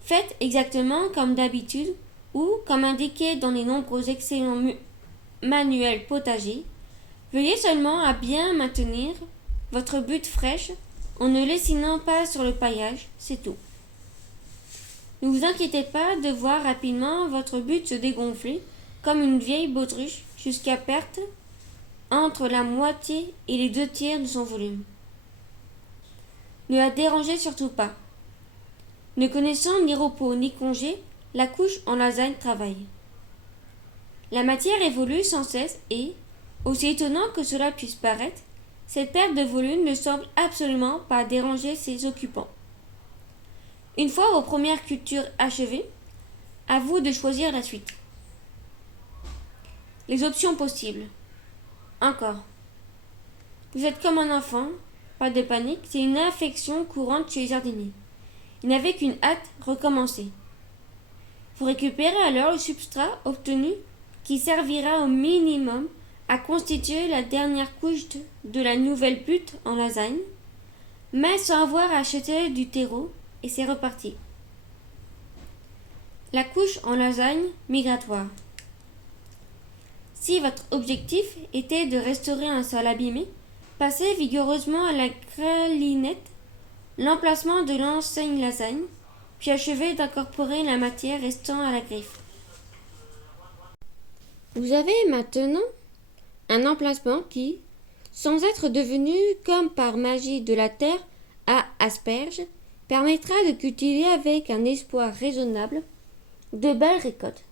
faites exactement comme d'habitude ou comme indiqué dans les nombreux excellents manuels potagers. Veuillez seulement à bien maintenir votre butte fraîche en ne lésinant pas sur le paillage, c'est tout. Ne vous inquiétez pas de voir rapidement votre butte se dégonfler comme une vieille baudruche jusqu'à perte entre la moitié et les 2/3 de son volume. Ne la dérangez surtout pas. Ne connaissant ni repos ni congé, la couche en lasagne travaille. La matière évolue sans cesse et, aussi étonnant que cela puisse paraître, cette perte de volume ne semble absolument pas déranger ses occupants. Une fois vos premières cultures achevées, à vous de choisir la suite. Les options possibles. Encore. Vous êtes comme un enfant, pas de panique, c'est une infection courante chez les jardiniers. Ils n'avaient qu'une hâte, recommencer. Vous récupérez alors le substrat obtenu qui servira au minimum à constituer la dernière couche de la nouvelle butte en lasagne, mais sans avoir acheté du terreau, et c'est reparti. La couche en lasagne migratoire. Si votre objectif était de restaurer un sol abîmé, passez vigoureusement à la gralinette l'emplacement de l'enseigne lasagne, puis achevez d'incorporer la matière restant à la griffe. Vous avez maintenant un emplacement qui, sans être devenu comme par magie de la terre à asperges, permettra de cultiver avec un espoir raisonnable de belles récoltes.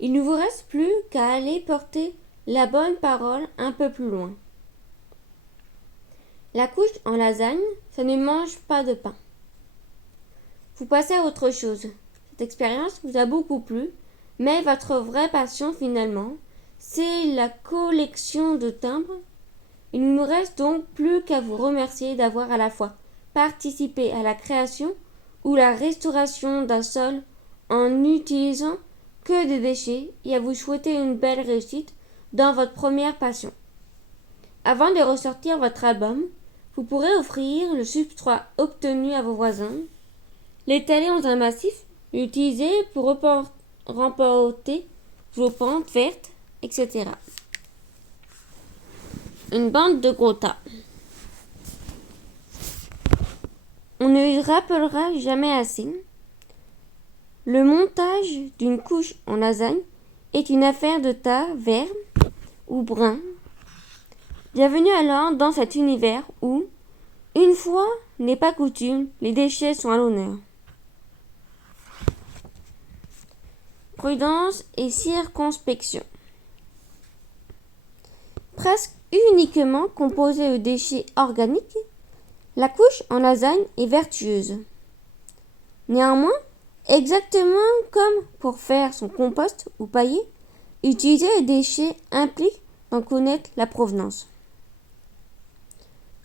Il ne vous reste plus qu'à aller porter la bonne parole un peu plus loin. La couche en lasagne, ça ne mange pas de pain. Vous passez à autre chose. Cette expérience vous a beaucoup plu, mais votre vraie passion finalement, c'est la collection de timbres. Il ne nous reste donc plus qu'à vous remercier d'avoir à la fois participé à la création ou la restauration d'un sol en n'utilisant que des déchets et à vous souhaiter une belle réussite dans votre première passion. Avant de ressortir votre album, vous pourrez offrir le substrat obtenu à vos voisins, l'étaler dans un massif, l'utiliser pour remporter vos pentes vertes, etc. Une bande de gros tas. On ne rappellera jamais assez. Le montage d'une couche en lasagne est une affaire de tas vert ou brun. Bienvenue alors dans cet univers où, une fois n'est pas coutume, les déchets sont à l'honneur. Prudence et circonspection. Presque uniquement composée de déchets organiques, la couche en lasagne est vertueuse. Néanmoins, exactement comme pour faire son compost ou pailler, utiliser les déchets implique d'en connaître la provenance.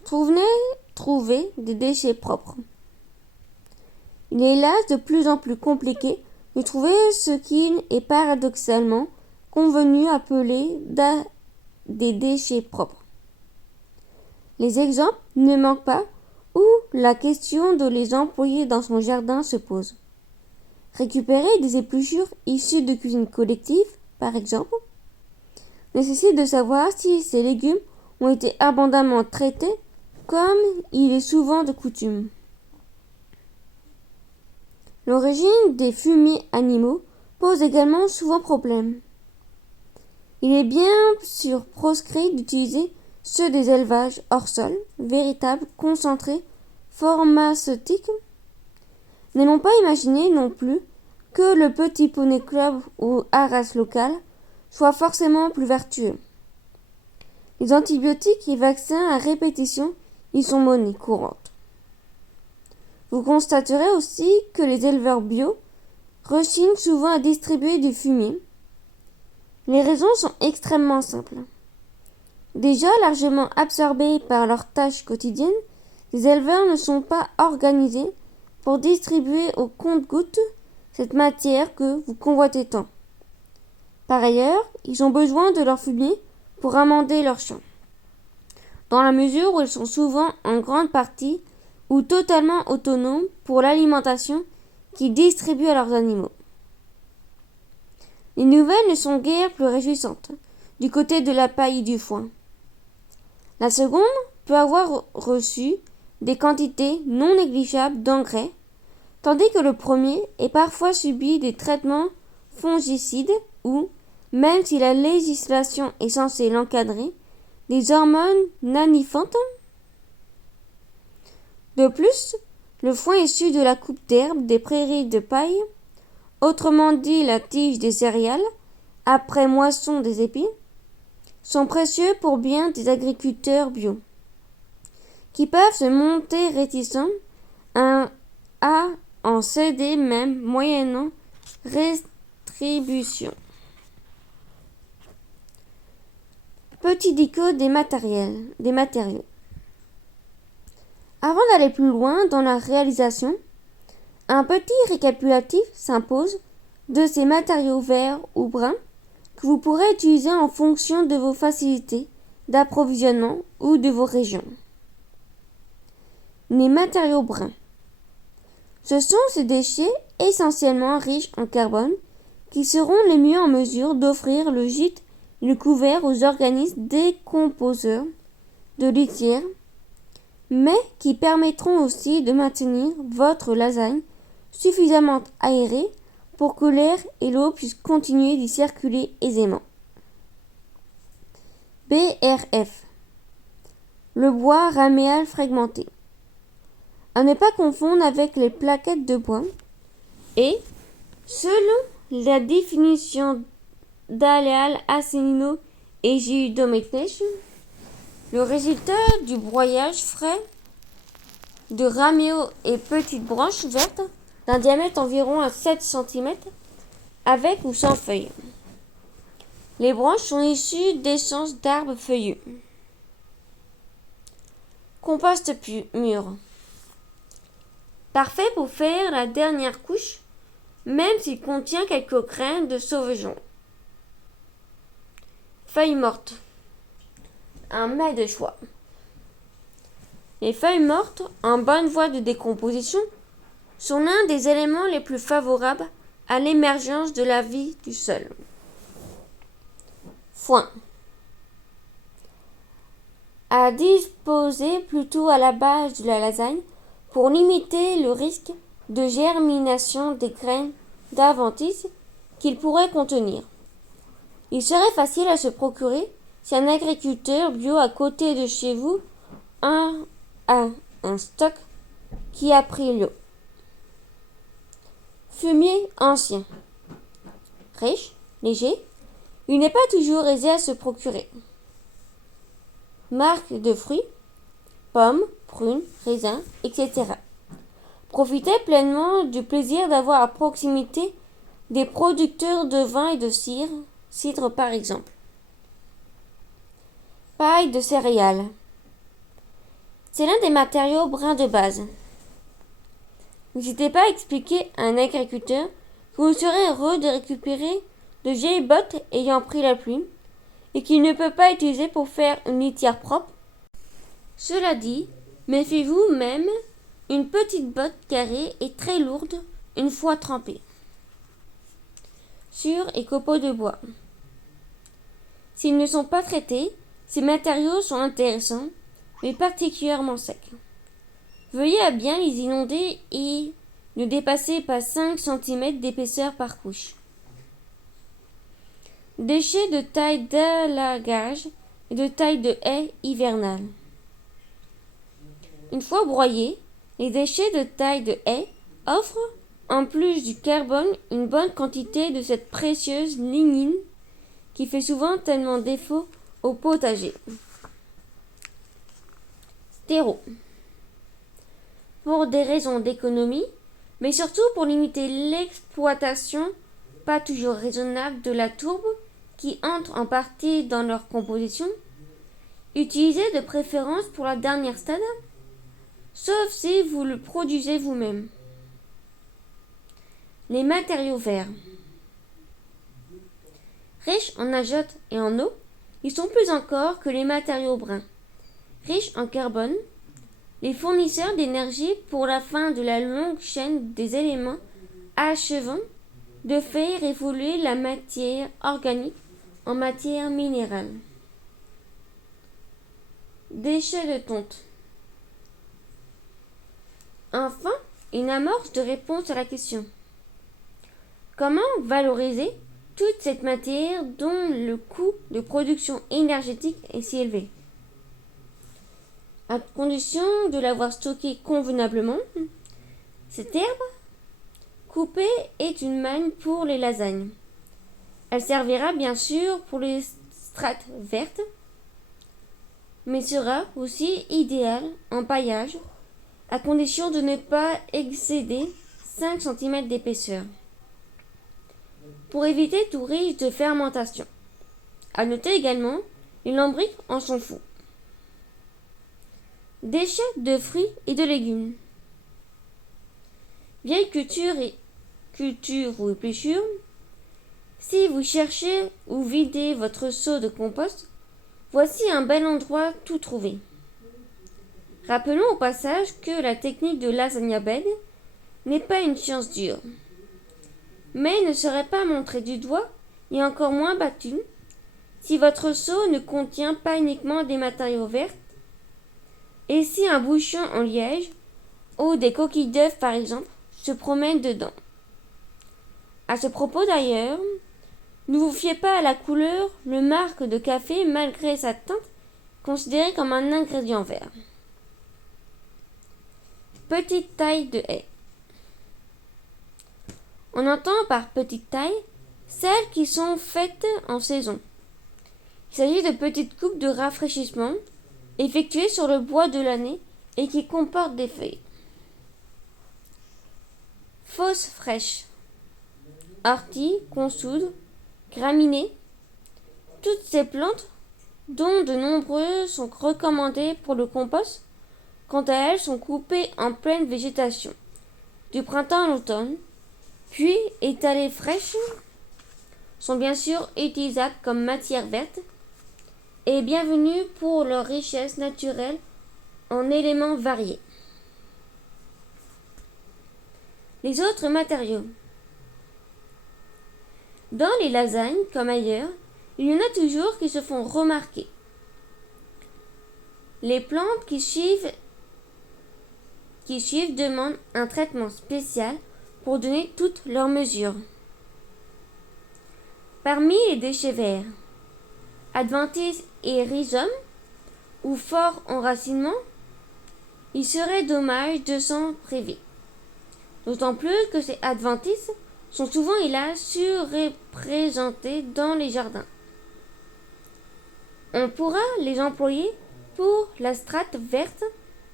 Trouver des déchets propres. il est hélas de plus en plus compliqué de trouver ce qu'il est paradoxalement convenu appeler des déchets propres. Les exemples ne manquent pas où la question de les employer dans son jardin se pose. Récupérer des épluchures issues de cuisine collective, par exemple, nécessite de savoir si ces légumes ont été abondamment traités comme il est souvent de coutume. L'origine des fumiers animaux pose également souvent problème. Il est bien sûr proscrit d'utiliser ceux des élevages hors sol, véritables concentrés pharmaceutiques. N'allons pas imaginer non plus que le petit poney club ou haras local soit forcément plus vertueux. Les antibiotiques et vaccins à répétition y sont monnaie courante. Vous constaterez aussi que les éleveurs bio rechignent souvent à distribuer du fumier. Les raisons sont extrêmement simples. Déjà largement absorbés par leurs tâches quotidiennes, les éleveurs ne sont pas organisés pour distribuer au compte-gouttes cette matière que vous convoitez tant. Par ailleurs, ils ont besoin de leur fumier pour amender leurs champs, dans la mesure où ils sont souvent en grande partie ou totalement autonomes pour l'alimentation qu'ils distribuent à leurs animaux. Les nouvelles ne sont guère plus réjouissantes du côté de la paille et du foin. La seconde peut avoir reçu des quantités non négligeables d'engrais, tandis que le premier est parfois subi des traitements fongicides ou, même si la législation est censée l'encadrer, des hormones nanifantes. De plus, le foin issu de la coupe d'herbe des prairies de paille, autrement dit la tige des céréales, après moisson des épis, sont précieux pour bien des agriculteurs bio, qui peuvent se montrer réticents à en céder même moyennant rétribution. Petit dico des matériaux. Avant d'aller plus loin dans la réalisation, un petit récapitulatif s'impose de ces matériaux verts ou bruns que vous pourrez utiliser en fonction de vos facilités d'approvisionnement ou de vos régions. Les matériaux bruns. Ce sont ces déchets essentiellement riches en carbone qui seront les mieux en mesure d'offrir le gîte et le couvert aux organismes décomposeurs de litière, mais qui permettront aussi de maintenir votre lasagne suffisamment aérée pour que l'air et l'eau puissent continuer d'y circuler aisément. BRF. Le bois raméal fragmenté. À ne pas confondre avec les plaquettes de bois. Et, selon la définition d'Aleal Asselineau et Gilles Domenech, le résultat du broyage frais de raméaux et petites branches vertes d'un diamètre environ à 7 cm avec ou sans feuilles. Les branches sont issues d'essences d'arbres feuillus. Compost mûr. Parfait pour faire la dernière couche, même s'il contient quelques graines de sauvageon. Feuilles mortes. Un mets de choix. Les feuilles mortes, en bonne voie de décomposition, sont l'un des éléments les plus favorables à l'émergence de la vie du sol. Foin. À disposer plutôt à la base de la lasagne pour limiter le risque de germination des graines d'adventice qu'il pourrait contenir. Il serait facile à se procurer si un agriculteur bio à côté de chez vous a un stock qui a pris l'eau. Fumier ancien. Riche, léger, il n'est pas toujours aisé à se procurer. Marque de fruits, pommes, prunes, raisins, etc. Profitez pleinement du plaisir d'avoir à proximité des producteurs de vin et de cidre par exemple. Paille de céréales. C'est l'un des matériaux bruns de base. N'hésitez pas à expliquer à un agriculteur que vous serez heureux de récupérer de vieilles bottes ayant pris la pluie et qu'il ne peut pas utiliser pour faire une litière propre. Cela dit, méfiez-vous même une petite botte carrée et très lourde une fois trempée sur et copeaux de bois. S'ils ne sont pas traités, ces matériaux sont intéressants, mais particulièrement secs. Veuillez à bien les inonder et ne dépassez pas 5 cm d'épaisseur par couche. Déchets de taille d'allagage et de taille de haie hivernale. Une fois broyés, les déchets de taille de haie offrent, en plus du carbone, une bonne quantité de cette précieuse lignine qui fait souvent tellement défaut au potager. Terreau. Pour des raisons d'économie, mais surtout pour limiter l'exploitation pas toujours raisonnable de la tourbe qui entre en partie dans leur composition, utilisez de préférence pour la dernière stade, sauf si vous le produisez vous-même. Les matériaux verts. Riches en azote et en eau, ils sont plus encore que les matériaux bruns. Riches en carbone, les fournisseurs d'énergie pour la fin de la longue chaîne des éléments achevant de faire évoluer la matière organique en matière minérale. Déchets de tonte. Enfin, une amorce de réponse à la question. Comment valoriser toute cette matière dont le coût de production énergétique est si élevé? À condition de l'avoir stocké convenablement, cette herbe coupée est une manne pour les lasagnes. Elle servira bien sûr pour les strates vertes, mais sera aussi idéale en paillage, à condition de ne pas excéder 5 cm d'épaisseur, pour éviter tout risque de fermentation. À noter également, les lombrics en sont fous. Déchets de fruits et de légumes. Vieille culture ou épluchure, si vous cherchez où vider votre seau de compost, voici un bel endroit tout trouvé. Rappelons au passage que la technique de lasagna bed n'est pas une science dure, mais ne serait pas montrée du doigt et encore moins battue si votre seau ne contient pas uniquement des matériaux verts et si un bouchon en liège ou des coquilles d'œufs par exemple se promènent dedans. À ce propos d'ailleurs, ne vous fiez pas à la couleur, le marc de café malgré sa teinte considérée comme un ingrédient vert. Petite taille de haie. On entend par petite taille celles qui sont faites en saison. Il s'agit de petites coupes de rafraîchissement effectuées sur le bois de l'année et qui comportent des feuilles. Fosses fraîches. Orties, consoudes, graminées, toutes ces plantes, dont de nombreuses sont recommandées pour le compost, quant à elles sont coupées en pleine végétation, du printemps à l'automne, puis étalées fraîches, sont bien sûr utilisables comme matière verte et bienvenues pour leur richesse naturelle en éléments variés. Les autres matériaux. Dans les lasagnes, comme ailleurs, il y en a toujours qui se font remarquer. Les plantes qui suivent demandent un traitement spécial pour donner toutes leurs mesures. Parmi les déchets verts, adventices et rhizomes, ou fort enracinement, il serait dommage de s'en priver. D'autant plus que ces adventices sont souvent, hélas, surreprésentés dans les jardins. On pourra les employer pour la strate verte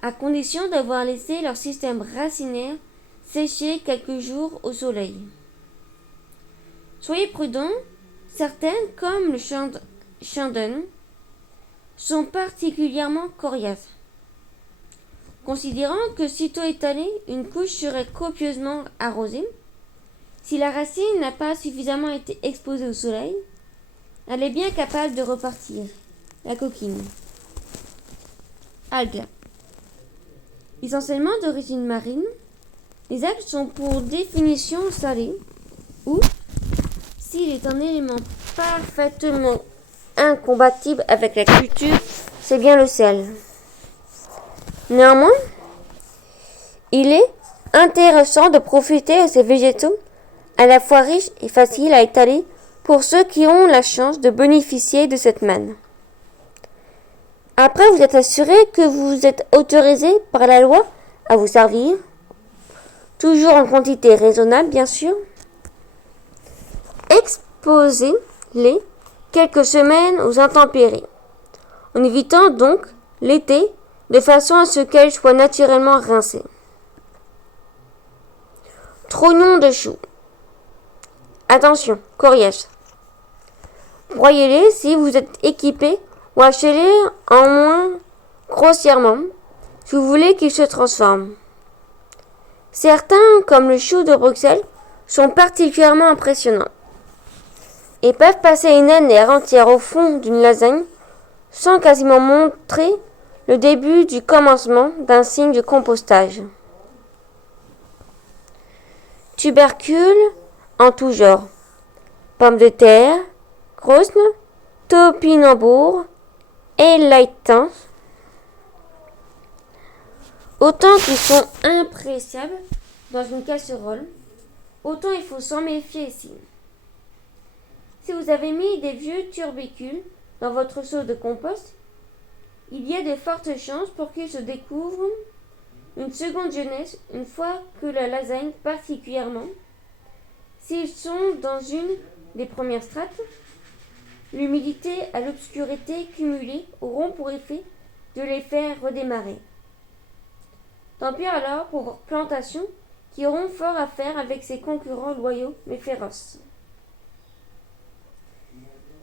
à condition d'avoir laissé leur système racinaire sécher quelques jours au soleil. Soyez prudents, certaines, comme le chandon, sont particulièrement coriaces. Considérant que sitôt étalée, une couche serait copieusement arrosée, si la racine n'a pas suffisamment été exposée au soleil, elle est bien capable de repartir. La coquine. Algues. Essentiellement d'origine marine, les algues sont pour définition salées ou, s'il est un élément parfaitement incompatible avec la culture, c'est bien le sel. Néanmoins, il est intéressant de profiter de ces végétaux à la fois riches et faciles à étaler pour ceux qui ont la chance de bénéficier de cette manne. Après, vous êtes assuré que vous êtes autorisé par la loi à vous servir, toujours en quantité raisonnable bien sûr. Exposez-les quelques semaines aux intempéries, en évitant donc l'été de façon à ce qu'elles soient naturellement rincées. Trognons de choux. Attention, coriace. Broyez-les si vous êtes équipé ou hachez-les en moins grossièrement si vous voulez qu'ils se transforment. Certains, comme le chou de Bruxelles, sont particulièrement impressionnants et peuvent passer une année entière au fond d'une lasagne sans quasiment montrer le début du commencement d'un signe de compostage. Tubercules en tout genre. Pommes de terre, grosne, topinambour et laïtin. Autant qu'ils sont impréciables dans une casserole, autant il faut s'en méfier ici. Si vous avez mis des vieux tubercules dans votre seau de compost, il y a de fortes chances pour qu'ils se découvrent une seconde jeunesse une fois que la lasagne, particulièrement s'ils sont dans une des premières strates, l'humidité et l'obscurité cumulées auront pour effet de les faire redémarrer. Tant pis alors pour vos plantations qui auront fort à faire avec ces concurrents loyaux mais féroces.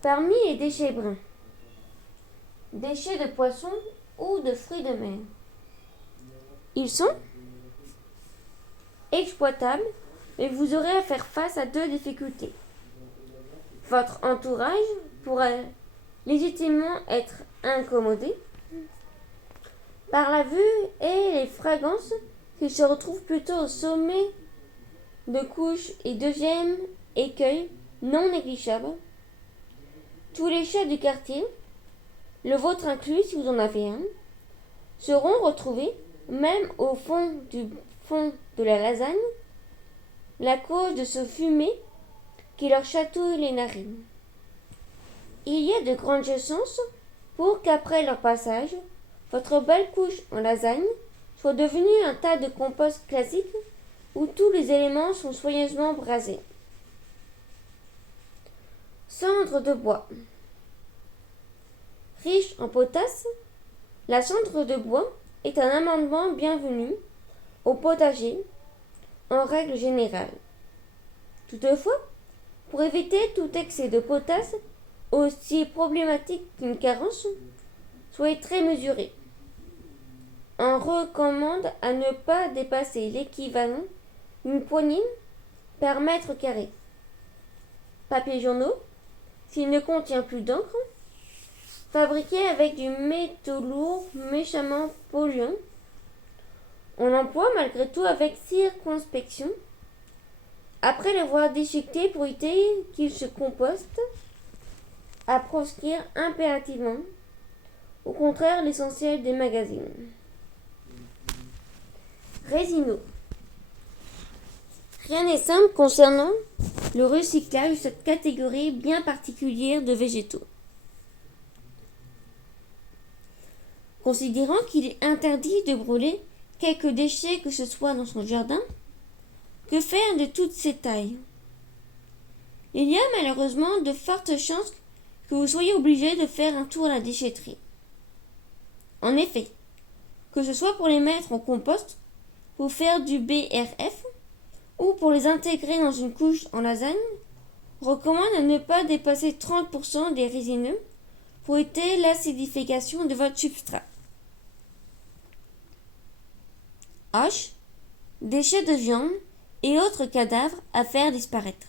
Parmi les déchets bruns, déchets de poissons ou de fruits de mer, ils sont exploitables, mais vous aurez à faire face à deux difficultés. Votre entourage pourrait légitimement être incommodé par la vue et les fragrances qui se retrouvent plutôt au sommet de couches. Et deuxième écueil non négligeable, tous les chats du quartier, le vôtre inclus si vous en avez un, seront retrouvés, même au fond de la lasagne, la cause de ce fumet qui leur chatouille les narines. Il y a de grandes chances pour qu'après leur passage, votre belle couche en lasagne soit devenue un tas de compost classique où tous les éléments sont soigneusement brasés. Cendre de bois. Riche en potasse, la cendre de bois est un amendement bienvenu au potager en règle générale. Toutefois, pour éviter tout excès de potasse, aussi problématique qu'une carence, soyez très mesuré. On recommande à ne pas dépasser l'équivalent d'une poignée par mètre carré. Papier journaux, s'il ne contient plus d'encre, fabriqué avec du métaux lourd méchamment polluant, on l'emploie malgré tout avec circonspection, après l'avoir déchiqueté pour éviter qu'il se composte, à proscrire impérativement, au contraire l'essentiel des magazines. Résineux. Rien n'est simple concernant le recyclage de cette catégorie bien particulière de végétaux. Considérant qu'il est interdit de brûler quelques déchets que ce soit dans son jardin, que faire de toutes ces tailles? Il y a malheureusement de fortes chances que vous soyez obligé de faire un tour à la déchetterie. En effet, que ce soit pour les mettre en compost, pour faire du BRF ou pour les intégrer dans une couche en lasagne, recommande de ne pas dépasser 30% des résineux pour éviter l'acidification de votre substrat. haches, déchets de viande et autres cadavres à faire disparaître.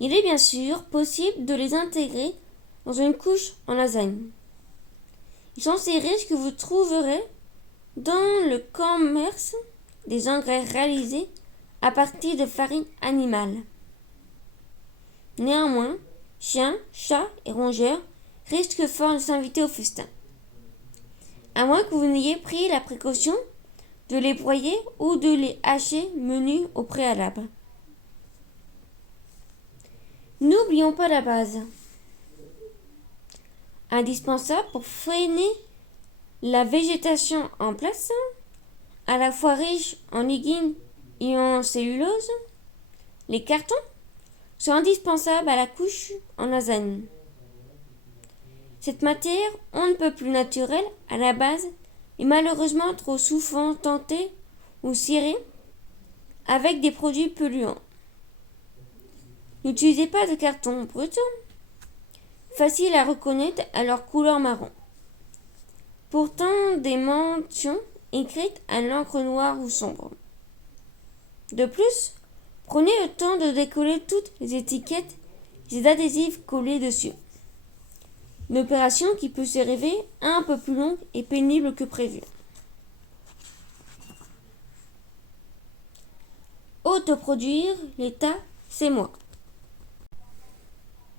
Il est bien sûr possible de les intégrer dans une couche en lasagne. Ils sont ces riches que vous trouverez dans le commerce des engrais réalisés à partir de farine animale. Néanmoins, chiens, chats et rongeurs risquent fort de s'inviter au festin, à moins que vous n'ayez pris la précaution de les broyer ou de les hacher menus au préalable. N'oublions pas la base, indispensable pour freiner la végétation en place, à la fois riche en lignine et en cellulose. Les cartons sont indispensables à la couche en lasagne. Cette matière, on ne peut plus naturelle à la base, est malheureusement trop souvent tentée ou cirée avec des produits polluants. N'utilisez pas de carton brut, facile à reconnaître à leur couleur marron. Pourtant des mentions écrites à l'encre noire ou sombre. De plus, prenez le temps de décoller toutes les étiquettes et les adhésifs collés dessus. Une opération qui peut se révéler un peu plus longue et pénible que prévu. Autoproduire l'État, c'est moi.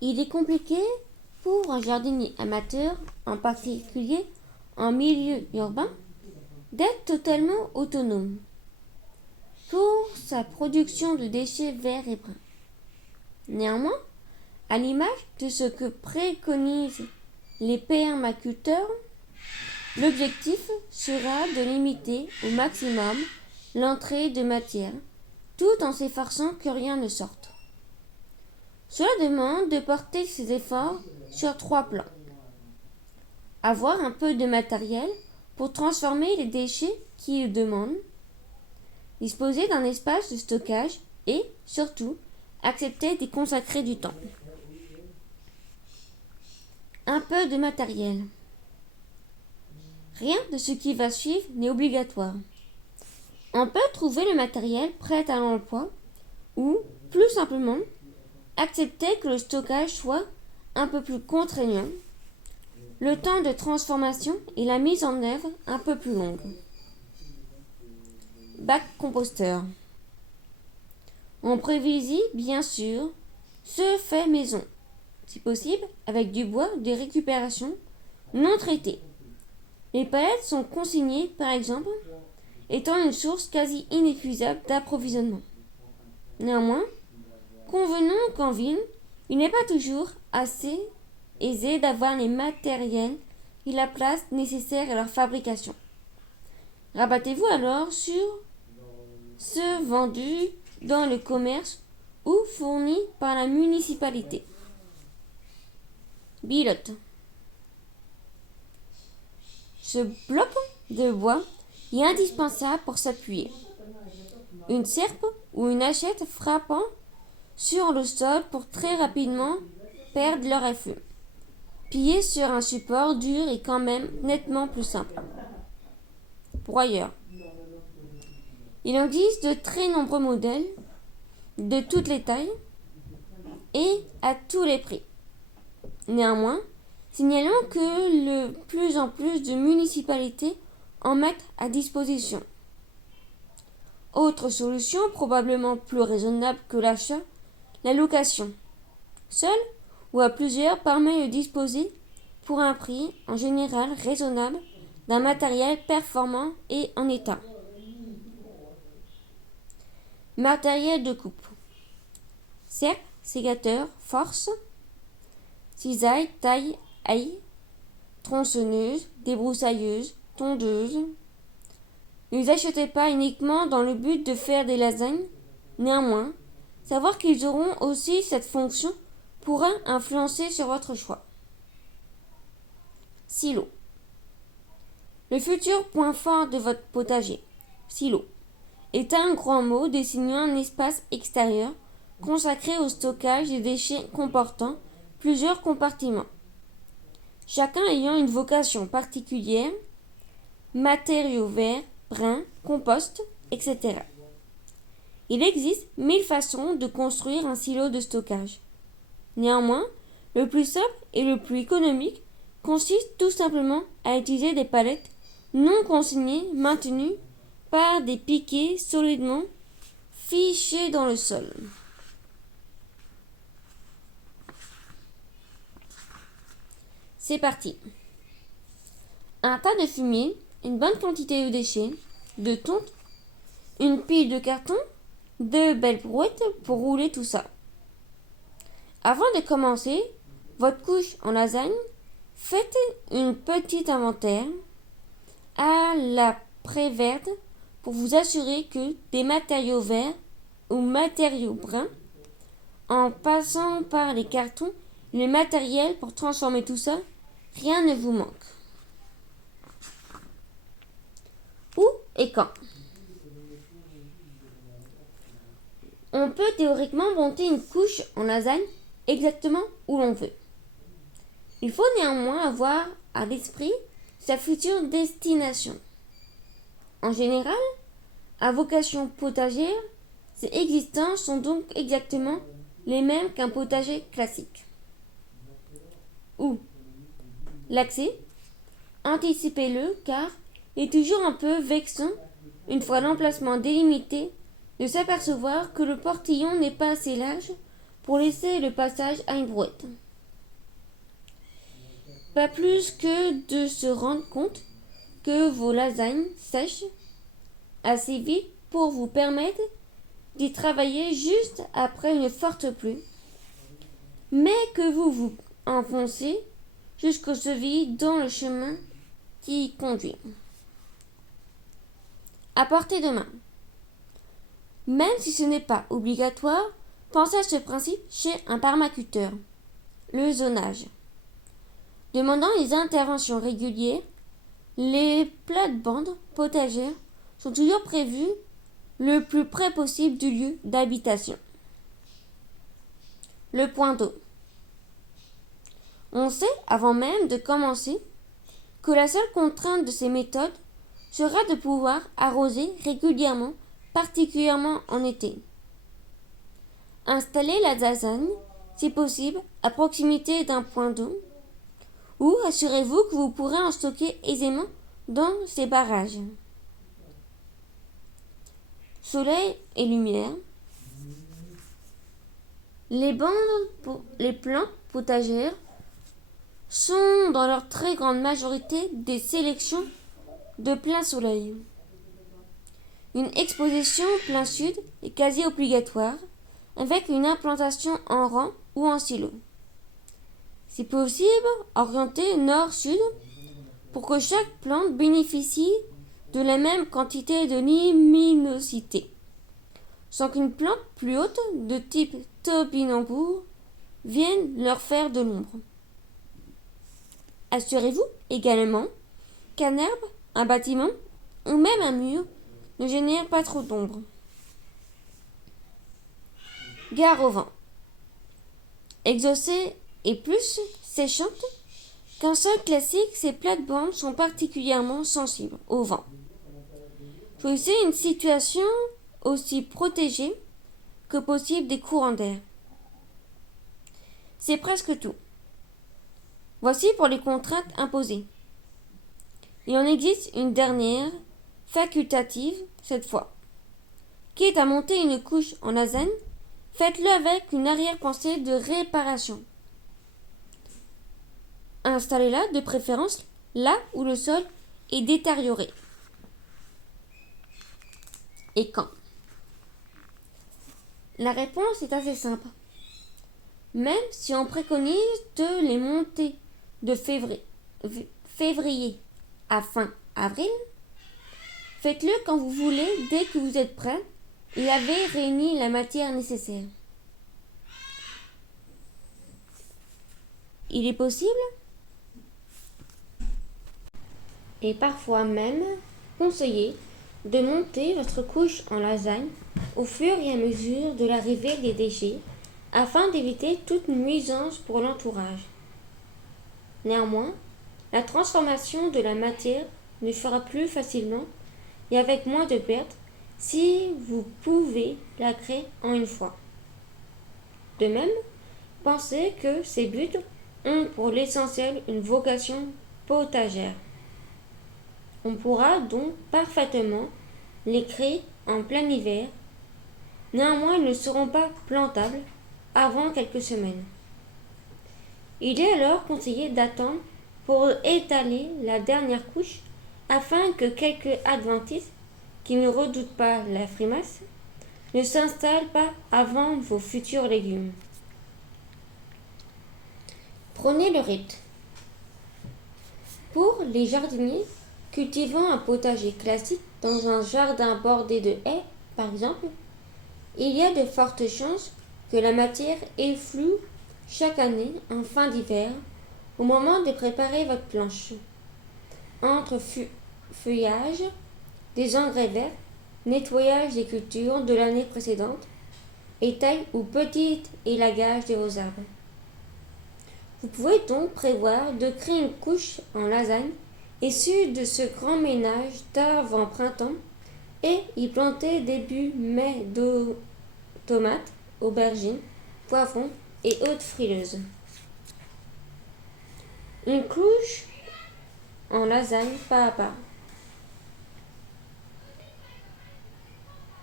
Il est compliqué pour un jardinier amateur, en particulier en milieu urbain, d'être totalement autonome pour sa production de déchets verts et bruns. Néanmoins, à l'image de ce que préconisent les permaculteurs, l'objectif sera de limiter au maximum l'entrée de matière, tout en s'efforçant que rien ne sorte. Cela demande de porter ses efforts sur 3 plans. Avoir un peu de matériel pour transformer les déchets qui le demandent, disposer d'un espace de stockage et, surtout, accepter d'y consacrer du temps. Un peu de matériel. Rien de ce qui va suivre n'est obligatoire. On peut trouver le matériel prêt à l'emploi ou, plus simplement, accepter que le stockage soit un peu plus contraignant, le temps de transformation et la mise en œuvre un peu plus longue. Bac composteur. On privilégie bien sûr ce fait maison, si possible avec du bois de récupération non traité. Les palettes sont consignées par exemple, étant une source quasi inépuisable d'approvisionnement. Néanmoins, convenons qu'en ville, il n'est pas toujours assez aisé d'avoir les matériels et la place nécessaires à leur fabrication. Rabattez-vous alors sur ceux vendus dans le commerce ou fournis par la municipalité. Bilote. Ce bloc de bois est indispensable pour s'appuyer. Une serpe ou une hachette frappant sur le sol pour très rapidement perdre leur effet. Plier sur un support dur est quand même nettement plus simple. Broyeur. Il existe de très nombreux modèles, de toutes les tailles et à tous les prix. Néanmoins, signalons que de plus en plus de municipalités en mettent à disposition. Autre solution probablement plus raisonnable que l'achat, la location. Seule ou à plusieurs permet de disposer, pour un prix en général raisonnable, d'un matériel performant et en état. Matériel de coupe. Serpe, sécateur, force, cisaille, taille, aille, tronçonneuse, débroussailleuse, tondeuse. Ne les achetez pas uniquement dans le but de faire des lasagnes. Néanmoins, savoir qu'ils auront aussi cette fonction pourra influencer sur votre choix. Silo. Le futur point fort de votre potager, silo, est un grand mot désignant un espace extérieur consacré au stockage des déchets comportant plusieurs compartiments, chacun ayant une vocation particulière. matériaux verts, bruns, compost, etc. Il existe 1000 façons de construire un silo de stockage. Néanmoins, le plus simple et le plus économique consiste tout simplement à utiliser des palettes non consignées maintenues par des piquets solidement fichés dans le sol. C'est parti. Un tas de fumier, une bonne quantité de déchets, de tonte, une pile de carton, de belles brouettes pour rouler tout ça. Avant de commencer votre couche en lasagne, faites une petite inventaire à la préverte pour vous assurer que des matériaux verts ou matériaux bruns, en passant par les cartons et le matériel pour transformer tout ça, rien ne vous manque. Où et quand? On peut théoriquement monter une couche en lasagne exactement où l'on veut. Il faut néanmoins avoir à l'esprit sa future destination. En général, à vocation potagère, ces existants sont donc exactement les mêmes qu'un potager classique. Où? L'accès, anticipez-le car il est toujours un peu vexant, une fois l'emplacement délimité, de s'apercevoir que le portillon n'est pas assez large pour laisser le passage à une brouette. Pas plus que de se rendre compte que vos lasagnes sèchent assez vite pour vous permettre d'y travailler juste après une forte pluie, mais que vous vous enfoncez jusqu'aux chevilles dans le chemin qui y conduit. À portée de main. Même si ce n'est pas obligatoire, pensez à ce principe chez un permaculteur, le zonage. Demandant les interventions régulières, les plates-bandes potagères sont toujours prévues le plus près possible du lieu d'habitation. Le point d'eau. On sait, avant même de commencer, que la seule contrainte de ces méthodes sera de pouvoir arroser régulièrement, particulièrement en été. Installez la lasagne, si possible, à proximité d'un point d'eau, ou assurez-vous que vous pourrez en stocker aisément dans ces barrages. Soleil et lumière. Les plantes potagères sont dans leur très grande majorité des sélections de plein soleil. Une exposition plein sud est quasi obligatoire, avec une implantation en rang ou en silo. Si possible, orientée nord-sud pour que chaque plante bénéficie de la même quantité de luminosité, sans qu'une plante plus haute de type topinambour vienne leur faire de l'ombre. Assurez-vous également qu'un arbre, un bâtiment ou même un mur ne génère pas trop d'ombre. Gare au vent. Exaucée et plus séchante qu'un sol classique, ces plates-bandes sont particulièrement sensibles au vent. Choisissez une situation aussi protégée que possible des courants d'air. C'est presque tout. Voici pour les contraintes imposées. Il en existe une dernière, facultative cette fois. Quitte à monter une couche en lasagne, faites-le avec une arrière-pensée de réparation. Installez-la de préférence là où le sol est détérioré. Et quand? La réponse est assez simple. Même si on préconise de les monter de février à fin avril, faites-le quand vous voulez dès que vous êtes prêt et avez réuni la matière nécessaire. Il est possible, et parfois même conseillé, de monter votre couche en lasagne au fur et à mesure de l'arrivée des déchets afin d'éviter toute nuisance pour l'entourage. Néanmoins, la transformation de la matière ne fera plus facilement et avec moins de pertes si vous pouvez la créer en une fois. De même, pensez que ces buts ont pour l'essentiel une vocation potagère. On pourra donc parfaitement les créer en plein hiver. Néanmoins, ils ne seront pas plantables avant quelques semaines. Il est alors conseillé d'attendre pour étaler la dernière couche afin que quelques adventices qui ne redoutent pas la frimace ne s'installent pas avant vos futurs légumes. Prenez le rythme. Pour les jardiniers cultivant un potager classique dans un jardin bordé de haies, par exemple, il y a de fortes chances que la matière efflue chaque année en fin d'hiver au moment de préparer votre planche. Entre feuillage, des engrais verts, nettoyage des cultures de l'année précédente et taille ou petit élagage de vos arbres. Vous pouvez donc prévoir de créer une couche en lasagne issue de ce grand ménage d'avant-printemps et y planter début mai de tomates, aubergines, poivrons et autres frileuses. Une couche en lasagne pas à pas.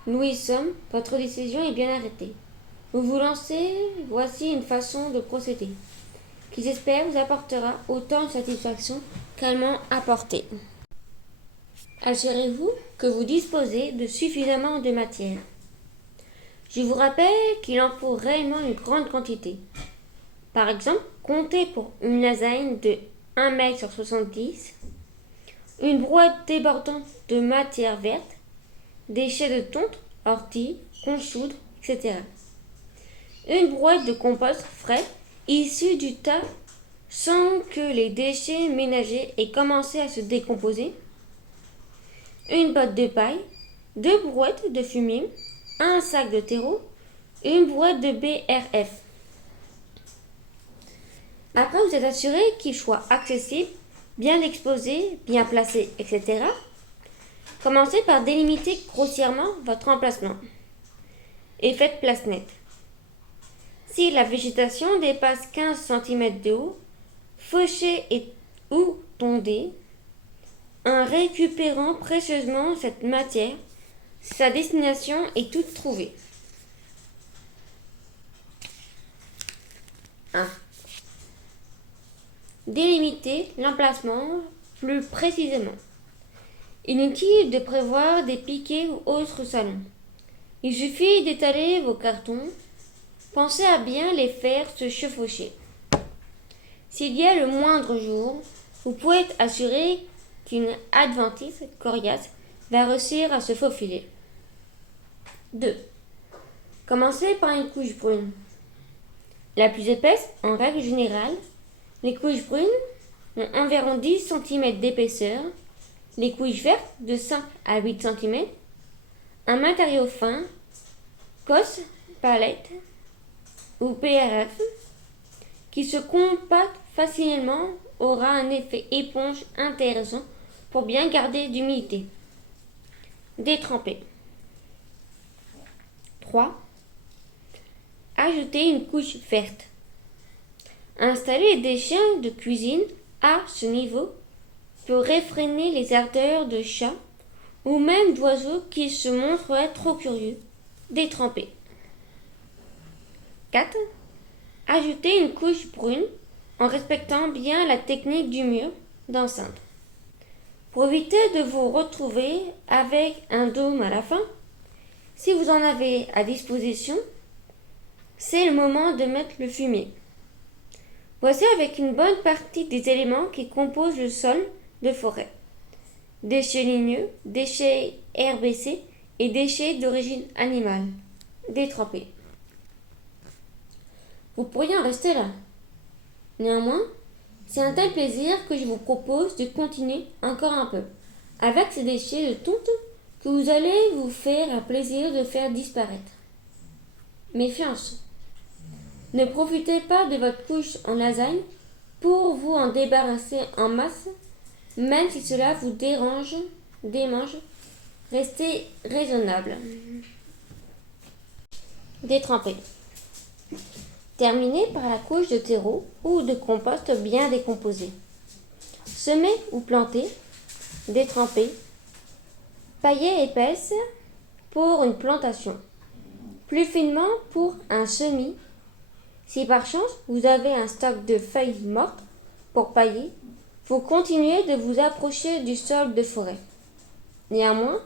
Louis Somme, votre décision est bien arrêtée. Vous vous lancez, voici une façon de procéder qui j'espère vous apportera autant de satisfaction qu'elle m'a apporté. Assurez-vous que vous disposez de suffisamment de matière. Je vous rappelle qu'il en faut réellement une grande quantité. Par exemple, comptez pour une lasagne de 1 m sur 70, une brouette débordante de matière verte, des jets de tonte, orties, consoude, etc. Une brouette de compost frais issu du tas sans que les déchets ménagers aient commencé à se décomposer, une botte de paille, 2 brouettes de fumier, un sac de terreau, une brouette de BRF. Après vous êtes assuré qu'il soit accessible, bien exposé, bien placé, etc. Commencez par délimiter grossièrement votre emplacement et faites place nette. Si la végétation dépasse 15 cm de haut, fauchez ou tondez en récupérant précieusement cette matière. Sa destination est toute trouvée. 1. Délimitez l'emplacement plus précisément. Inutile de prévoir des piquets ou autres salons. Il suffit d'étaler vos cartons. Pensez à bien les faire se chevaucher. S'il y a le moindre jour, vous pouvez être assuré qu'une adventice coriace va réussir à se faufiler. 2. Commencez par une couche brune. La plus épaisse, en règle générale, les couches brunes ont environ 10 cm d'épaisseur, les couches vertes de 5 à 8 cm, un matériau fin, cosse, palette ou PRF, qui se compacte facilement aura un effet éponge intéressant pour bien garder d'humidité. Détremper. 3. Ajoutez une couche verte. Installer des chiens de cuisine à ce niveau peut réfréner les ardeurs de chats ou même d'oiseaux qui se montreraient trop curieux. Détremper. 4. Ajoutez une couche brune en respectant bien la technique du mur d'enceinte. Pour éviter de vous retrouver avec un dôme à la fin, si vous en avez à disposition, c'est le moment de mettre le fumier. Voici avec une bonne partie des éléments qui composent le sol de forêt. Déchets ligneux, déchets herbacés et déchets d'origine animale. Détrempés. Vous pourriez en rester là. Néanmoins, c'est un tel plaisir que je vous propose de continuer encore un peu avec ces déchets de tonte que vous allez vous faire un plaisir de faire disparaître. Méfiance. Ne profitez pas de votre couche en lasagne pour vous en débarrasser en masse Même si cela vous démange, restez raisonnable. Détremper. Terminez par la couche de terreau ou de compost bien décomposé. Semez ou plantez, détremper, paillée épaisse pour une plantation, plus finement pour un semis. Si par chance vous avez un stock de feuilles mortes pour pailler, vous continuez de vous approcher du sol de forêt. Néanmoins,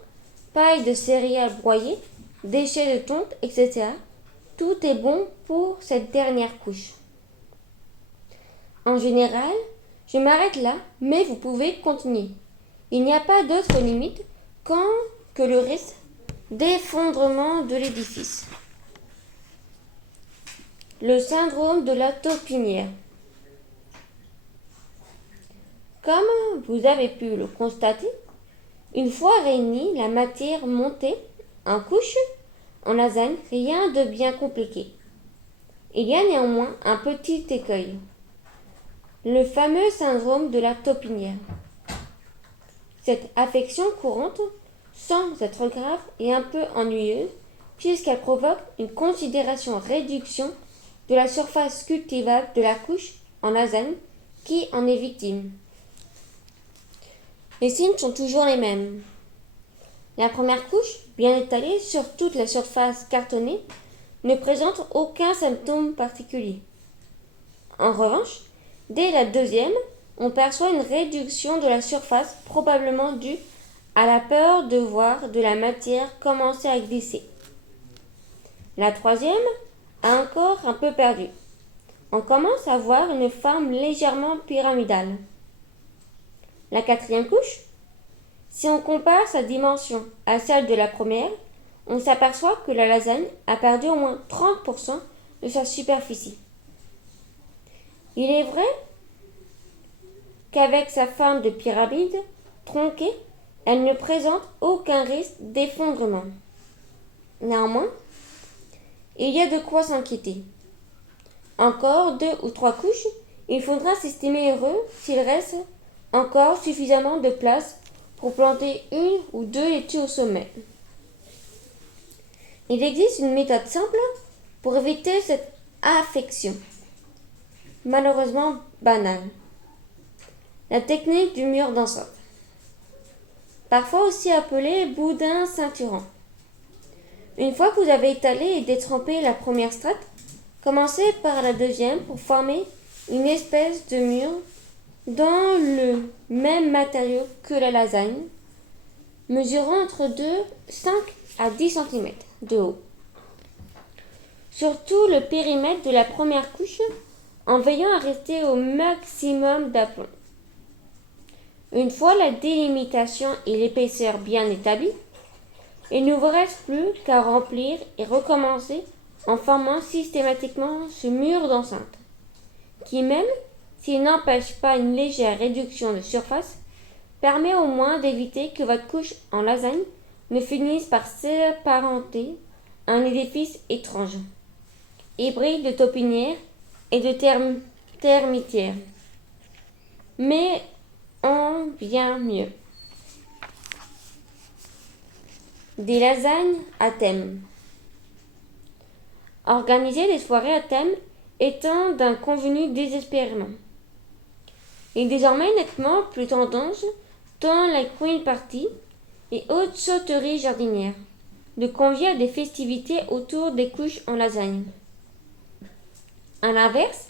paille de céréales broyées, déchets de tonte, etc. Tout est bon pour cette dernière couche. En général, je m'arrête là, mais vous pouvez continuer. Il n'y a pas d'autre limite que le risque d'effondrement de l'édifice. Le syndrome de la taupinière. Comme vous avez pu le constater, une fois réunie la matière montée en couche en lasagne, rien de bien compliqué. Il y a néanmoins un petit écueil. Le fameux syndrome de la taupinière. Cette affection courante, sans être grave et un peu ennuyeuse, puisqu'elle provoque une considération réduction de la surface cultivable de la couche en lasagne qui en est victime. Les signes sont toujours les mêmes. La première couche, bien étalée sur toute la surface cartonnée, ne présente aucun symptôme particulier. En revanche, dès la deuxième, on perçoit une réduction de la surface probablement due à la peur de voir de la matière commencer à glisser. La troisième a encore un peu perdu. On commence à voir une forme légèrement pyramidale. La quatrième couche, si on compare sa dimension à celle de la première, on s'aperçoit que la lasagne a perdu au moins 30% de sa superficie. Il est vrai qu'avec sa forme de pyramide tronquée, elle ne présente aucun risque d'effondrement. Néanmoins, il y a de quoi s'inquiéter. Encore 2 ou 3 couches, il faudra s'estimer heureux s'il reste encore suffisamment de place pour planter 1 ou 2 laitues au sommet. Il existe une méthode simple pour éviter cette affection, malheureusement banale. La technique du mur d'enceinte, parfois aussi appelée boudin ceinturant. Une fois que vous avez étalé et détrempé la première strate, commencez par la deuxième pour former une espèce de mur dans le même matériau que la lasagne, mesurant entre 5 à 10 cm de haut. Sur tout le périmètre de la première couche, en veillant à rester au maximum d'aplomb. Une fois la délimitation et l'épaisseur bien établies, il ne vous reste plus qu'à remplir et recommencer en formant systématiquement ce mur d'enceinte, qui même s'il n'empêche pas une légère réduction de surface, permet au moins d'éviter que votre couche en lasagne ne finisse par s'apparenter à un édifice étrange, hybride de taupinière et de termitière, mais en bien mieux. Des lasagnes à thème. Organiser des soirées à thème étant d'un convenu désespérément. Il est désormais nettement plus tendance dans la Queen Party et autres sauteries jardinières de convier à des festivités autour des couches en lasagne. À l'inverse,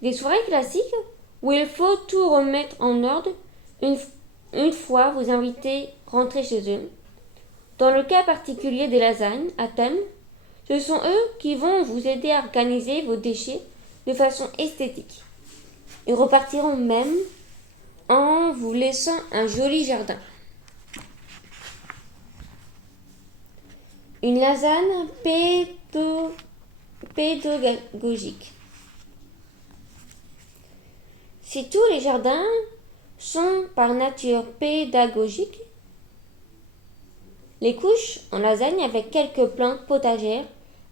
des soirées classiques où il faut tout remettre en ordre une fois vos invités rentrés chez eux. Dans le cas particulier des lasagnes à thème, ce sont eux qui vont vous aider à organiser vos déchets de façon esthétique. Ils repartiront même en vous laissant un joli jardin. Une lasagne pédagogique. Si tous les jardins sont par nature pédagogiques, les couches en lasagne avec quelques plantes potagères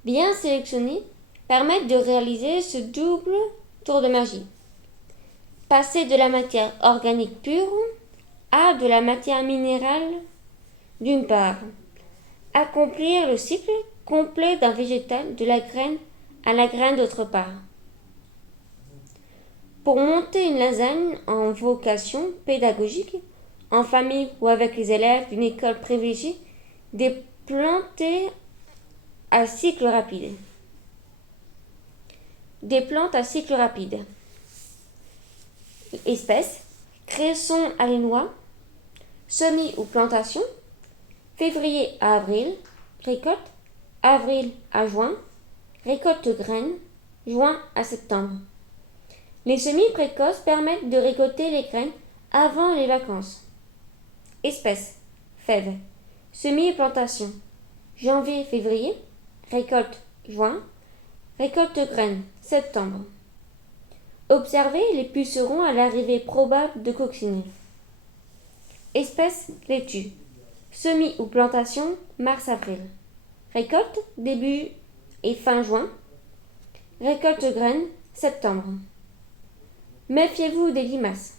bien sélectionnées permettent de réaliser ce double tour de magie. Passer de la matière organique pure a de la matière minérale d'une part. Accomplir le cycle complet d'un végétal de la graine à la graine d'autre part. Pour monter une lasagne en vocation pédagogique, en famille ou avec les élèves d'une école privilégiée, des plantes à cycle rapide. Des plantes à cycle rapide. Espèces, cresson alénois, semis ou plantations, février à avril, récolte, avril à juin, récolte graines, juin à septembre. Les semis précoces permettent de récolter les graines avant les vacances. Espèces, fèves, semis et plantations, janvier-février, récolte juin, récolte graines, septembre. Observez les pucerons à l'arrivée probable de coccinelles. Espèces, laitue, semis ou plantation, mars-avril. Récolte, début et fin juin. Récolte graines, septembre. Méfiez-vous des limaces.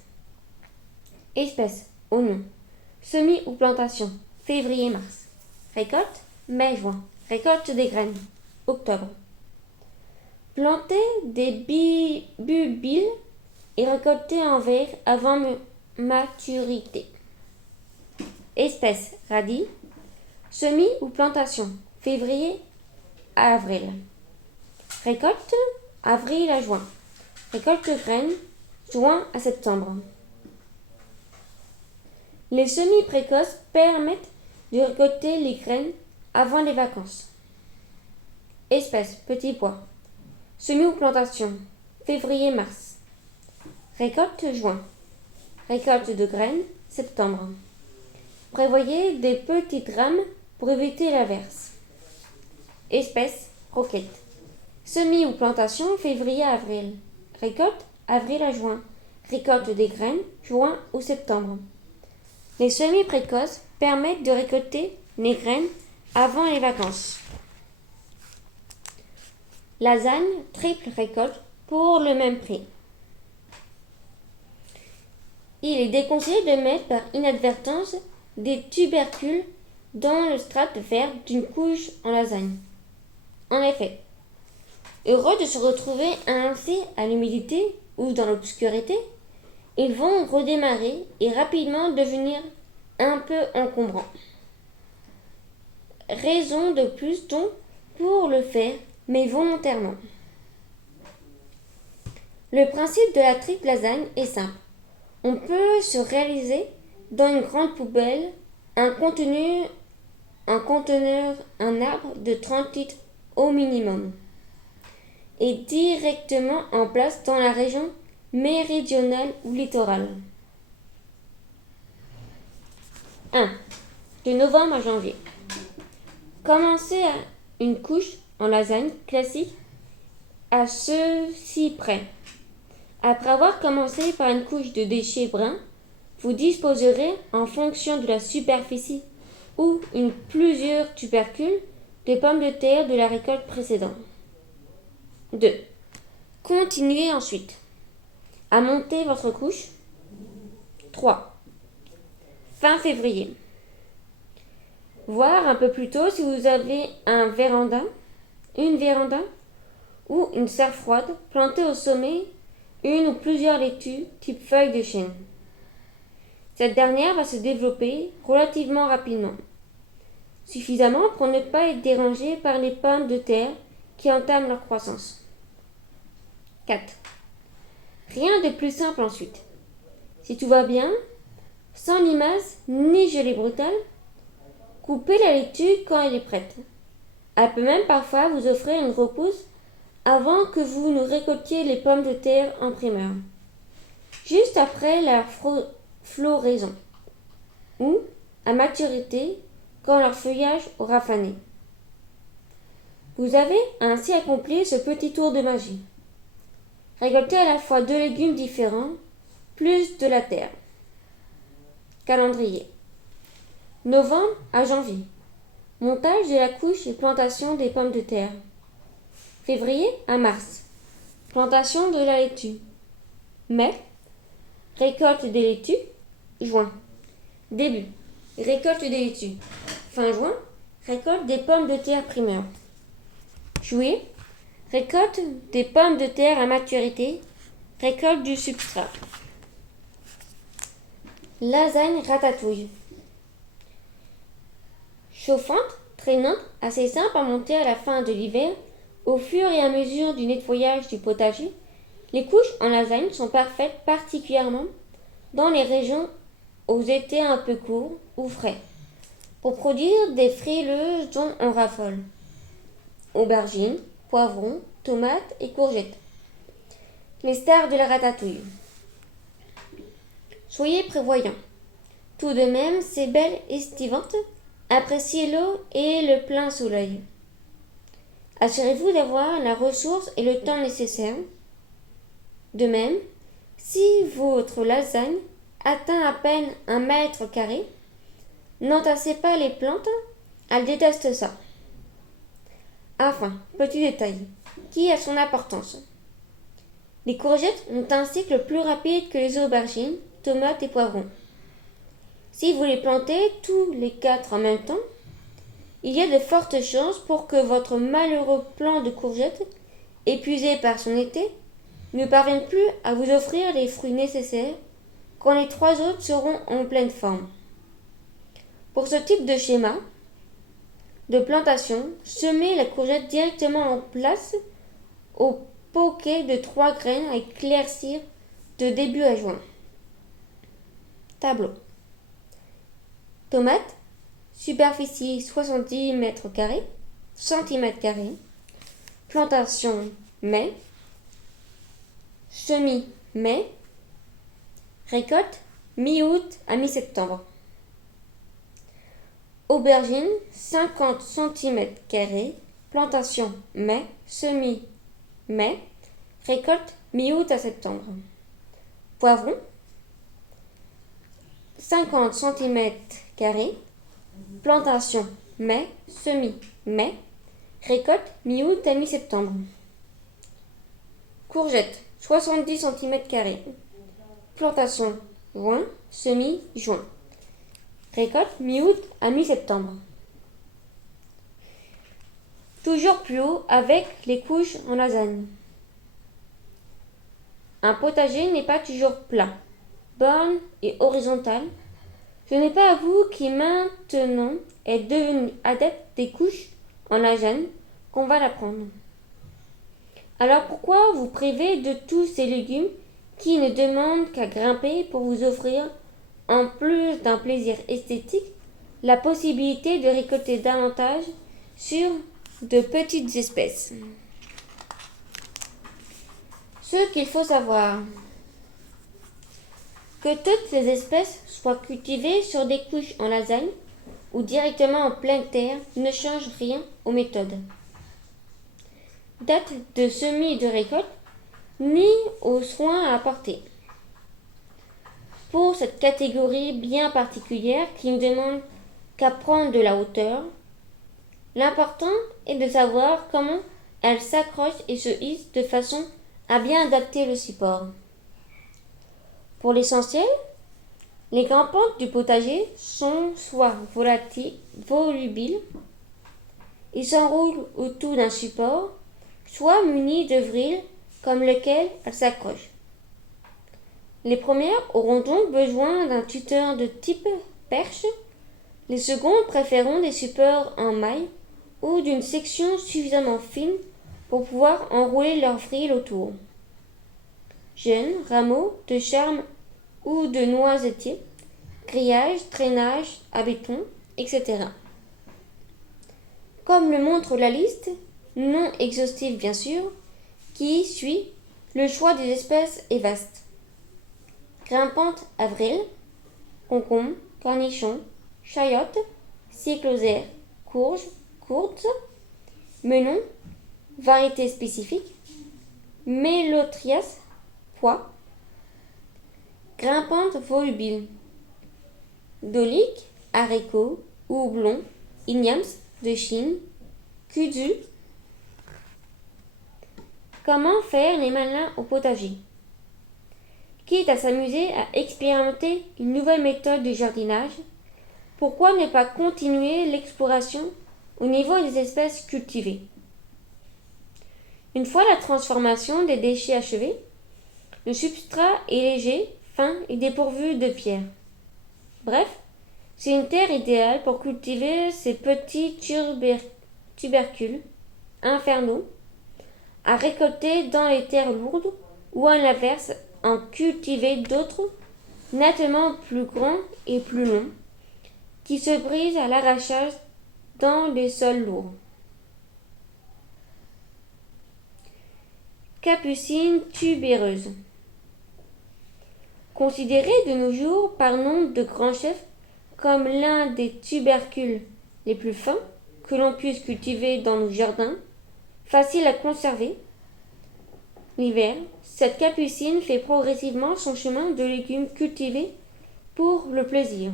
Espèces, oignons, semis ou plantation, février-mars. Récolte, mai-juin. Récolte des graines, octobre. Plantez des bulbes et récoltez en verre avant maturité. Espèces, radis, semis ou plantation, février à avril. Récolte, avril à juin. Récolte graines, juin à septembre. Les semis précoces permettent de récolter les graines avant les vacances. Espèces, petits pois, semis ou plantation, février-mars. Récolte juin. Récolte de graines, septembre. Prévoyez des petites rames pour éviter l'averse. Espèces, roquettes. Semis ou plantation, février-avril. Récolte, avril à juin. Récolte des graines, juin ou septembre. Les semis précoces permettent de récolter les graines avant les vacances. Lasagne, triple récolte pour le même prix. Il est déconseillé de mettre par inadvertance des tubercules dans le strate vert d'une couche en lasagne. En effet, heureux de se retrouver ainsi à l'humidité ou dans l'obscurité, ils vont redémarrer et rapidement devenir un peu encombrants. Raison de plus donc pour le faire, mais volontairement. Le principe de la triple lasagne est simple. On peut se réaliser dans une grande poubelle un conteneur, un arbre de 30 litres au minimum, et directement en place dans la région méridionale ou littorale. 1. De novembre à janvier. Commencez à une couche en lasagne classique à ceci près. Après avoir commencé par une couche de déchets bruns, vous disposerez, en fonction de la superficie ou plusieurs tubercules, de pommes de terre de la récolte précédente. 2. Continuez ensuite à monter votre couche. 3. Fin février. Voir un peu plus tôt si vous avez une véranda ou une serre froide plantée au sommet, une ou plusieurs laitues type feuilles de chêne. Cette dernière va se développer relativement rapidement, suffisamment pour ne pas être dérangée par les pommes de terre qui entament leur croissance. 4. Rien de plus simple ensuite. Si tout va bien, sans limaces ni gelée brutale, coupez la laitue quand elle est prête. Elle peut même parfois vous offrir une repousse avant que vous ne récoltiez les pommes de terre en primeur, juste après leur floraison, ou à maturité quand leur feuillage aura fané. Vous avez ainsi accompli ce petit tour de magie. Récoltez à la fois 2 légumes différents, plus de la terre. Calendrier. Novembre à janvier. Montage de la couche et plantation des pommes de terre. Février à mars. Plantation de la laitue. Mai. Récolte des laitues. Juin. Début. Récolte des laitues. Fin juin. Récolte des pommes de terre primeurs. Juillet. Récolte des pommes de terre à maturité. Récolte du substrat. Lasagne ratatouille. Chauffante, traînante, assez simple à monter à la fin de l'hiver, au fur et à mesure du nettoyage du potager, les couches en lasagne sont parfaites particulièrement dans les régions aux étés un peu courts ou frais, pour produire des frileuses dont on raffole. Aubergines, poivrons, tomates et courgettes. Les stars de la ratatouille. Soyez prévoyants. Tout de même, ces belles estivantes, appréciez l'eau et le plein soleil. Assurez-vous d'avoir la ressource et le temps nécessaires. De même, si votre lasagne atteint à peine 1 m², n'entassez pas les plantes, elles détestent ça. Enfin, petit détail, qui a son importance. Les courgettes ont un cycle plus rapide que les aubergines, tomates et poivrons. Si vous les plantez tous les 4 en même temps, il y a de fortes chances pour que votre malheureux plant de courgettes, épuisé par son été, ne parvienne plus à vous offrir les fruits nécessaires quand les 3 autres seront en pleine forme. Pour ce type de schéma de plantation, semez la courgette directement en place au poquet de 3 graines à éclaircir de début à juin. Tableau. Tomates, superficie 70 cm², plantation mai, semis mai, récolte mi-août à mi-septembre. Aubergine 50 cm², plantation mai, semis mai, récolte mi-août à septembre. Poivron 50 cm², plantation mai, semis mai, récolte mi-août à mi-septembre. Courgettes 70 cm², plantation juin, semis juin, récolte mi-août à mi-septembre. Toujours plus haut avec les couches en lasagne. Un potager n'est pas toujours plat, borne et horizontal. Ce n'est pas à vous qui maintenant êtes devenu adepte des couches en lasagne qu'on va l'apprendre. Alors pourquoi vous priver de tous ces légumes qui ne demandent qu'à grimper pour vous offrir, en plus d'un plaisir esthétique, la possibilité de récolter davantage sur de petites espèces. Ce qu'il faut savoir, que toutes les espèces soient cultivées sur des couches en lasagne ou directement en pleine terre ne change rien aux méthodes. Date de semis et de récolte, ni aux soins à apporter. Pour cette catégorie bien particulière qui ne demande qu'à prendre de la hauteur, l'important est de savoir comment elle s'accroche et se hisse de façon à bien adapter le support. Pour l'essentiel, les grimpantes du potager sont soit volubiles, ils s'enroulent autour d'un support, soit munis de vrils comme lequel elles s'accrochent. Les premières auront donc besoin d'un tuteur de type perche, les secondes préféreront des supports en maille ou d'une section suffisamment fine pour pouvoir enrouler leurs vrils autour. Jeunes, rameaux de charme ou de noisetier, grillage, traînage à béton, etc. Comme le montre la liste, non exhaustive bien sûr, qui suit, le choix des espèces est vaste. Grimpante avril, concombre, cornichon, chayotte, cyclosaire, courge, courte, melon, variété spécifique, mélotrias, pois, grimpante volubile, dolique, haricot, houblon, ignams de Chine, kudzu. Comment faire les malins au potager? Quitte à s'amuser à expérimenter une nouvelle méthode de jardinage, pourquoi ne pas continuer l'exploration au niveau des espèces cultivées? Une fois la transformation des déchets achevée, le substrat est léger, fin et dépourvu de pierres. Bref, c'est une terre idéale pour cultiver ces petits tubercules infernaux à récolter dans les terres lourdes ou à l'inverse en cultiver d'autres nettement plus grands et plus longs qui se brisent à l'arrachage dans les sols lourds. Capucine tubéreuse. Considérée de nos jours par nombre de grands chefs comme l'un des tubercules les plus fins que l'on puisse cultiver dans nos jardins, facile à conserver, l'hiver, cette capucine fait progressivement son chemin de légumes cultivés pour le plaisir.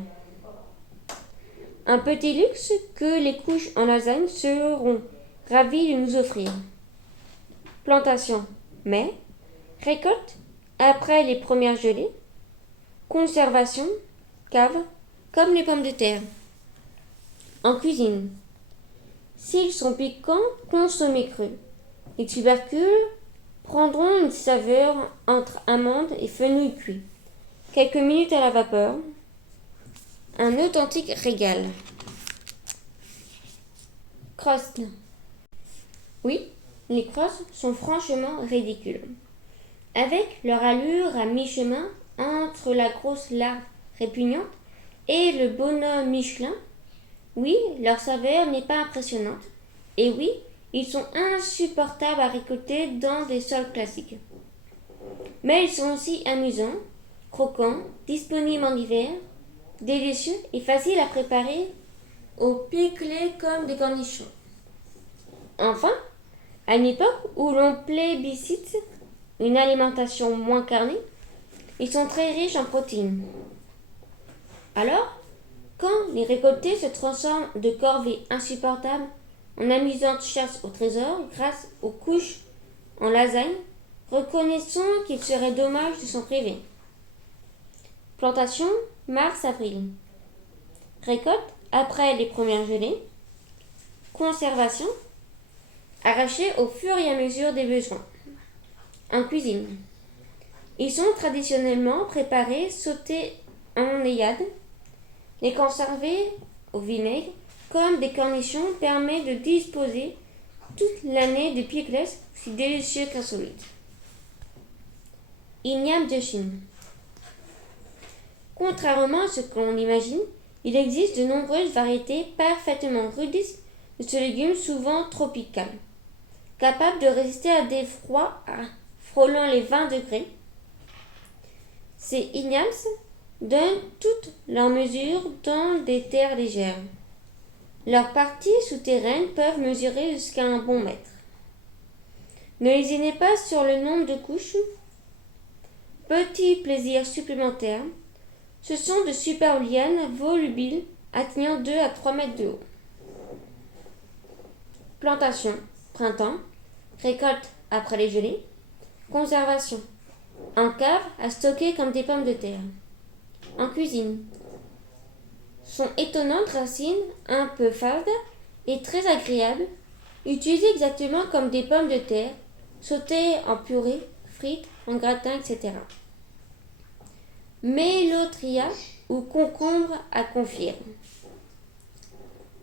Un petit luxe que les couches en lasagne seront ravis de nous offrir. Plantation, mai, récolte après les premières gelées, conservation, cave, comme les pommes de terre. En cuisine, s'ils sont piquants, consommés crus. Les tubercules prendront une saveur entre amandes et fenouil cuit. Quelques minutes à la vapeur. Un authentique régal. Crosses. Oui, les crosses sont franchement ridicules. Avec leur allure à mi-chemin entre la grosse larve répugnante et le bonhomme Michelin, oui, leur saveur n'est pas impressionnante. Et oui, ils sont insupportables à récolter dans des sols classiques. Mais ils sont aussi amusants, croquants, disponibles en hiver, délicieux et faciles à préparer au picolé comme des cornichons. Enfin, à une époque où l'on plébiscite une alimentation moins carnée, ils sont très riches en protéines. Alors, quand les récoltés se transforment de corvées insupportables en amusante chasse au trésor grâce aux couches en lasagne, reconnaissons qu'il serait dommage de s'en priver. Plantation mars-avril. Récolte après les premières gelées. Conservation arrachée au fur et à mesure des besoins. En cuisine. Ils sont traditionnellement préparés, sautés en œillade. Les conserver au vinaigre comme des cornichons permet de disposer toute l'année de pickles aussi délicieux qu'insolites. Igname de Chine. Contrairement à ce que l'on imagine, il existe de nombreuses variétés parfaitement rudistes de ce légume souvent tropical, capable de résister à des froids frôlant les 20 degrés. Ces ignames donnent toute leur mesure dans des terres légères. Leurs parties souterraines peuvent mesurer jusqu'à un bon mètre. Ne lésinez pas sur le nombre de couches. Petit plaisir supplémentaire, ce sont de superbes lianes volubiles atteignant 2 à 3 mètres de haut. Plantation, printemps, récolte après les gelées, conservation, en cave à stocker comme des pommes de terre. En cuisine, son étonnante racine un peu fade et très agréable, utilisée exactement comme des pommes de terre, sautées en purée, frites, en gratin, etc. Mélotria ou concombre à confire.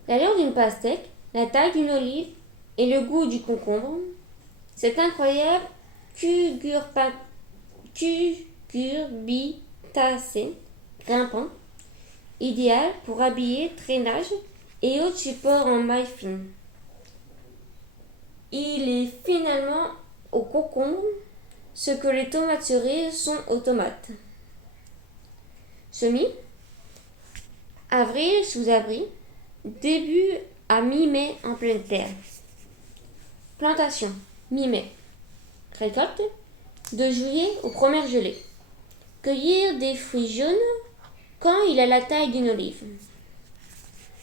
L'allure d'une pastèque, la taille d'une olive et le goût du concombre, cet incroyable cucurbitacé grimpant, idéal pour habiller, traînage et autres supports en maille fine. Il est finalement au concombre ce que les tomates cerises sont aux tomates. Semis, avril sous abri, début à mi-mai en pleine terre. Plantation, mi-mai. Récolte, de juillet aux premières gelées. Cueillir des fruits jaunes quand il a la taille d'une olive.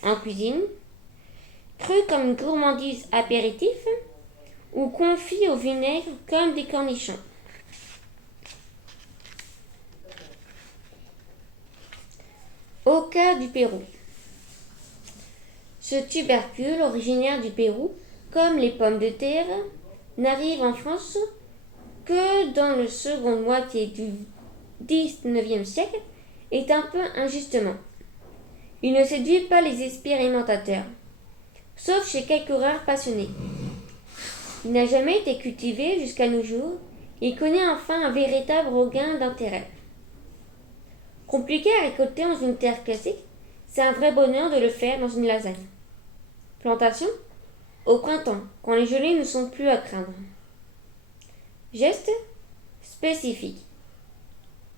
En cuisine, cru comme une gourmandise apéritif ou confit au vinaigre comme des cornichons. Au cas du Pérou. Ce tubercule, originaire du Pérou, comme les pommes de terre, n'arrive en France que dans la seconde moitié du XIXe siècle, est un peu injustement. Il ne séduit pas les expérimentateurs, sauf chez quelques rares passionnés. Il n'a jamais été cultivé jusqu'à nos jours et connaît enfin un véritable regain d'intérêt. Compliqué à récolter dans une terre classique, c'est un vrai bonheur de le faire dans une lasagne. Plantation au printemps, quand les gelées ne sont plus à craindre. Geste spécifique.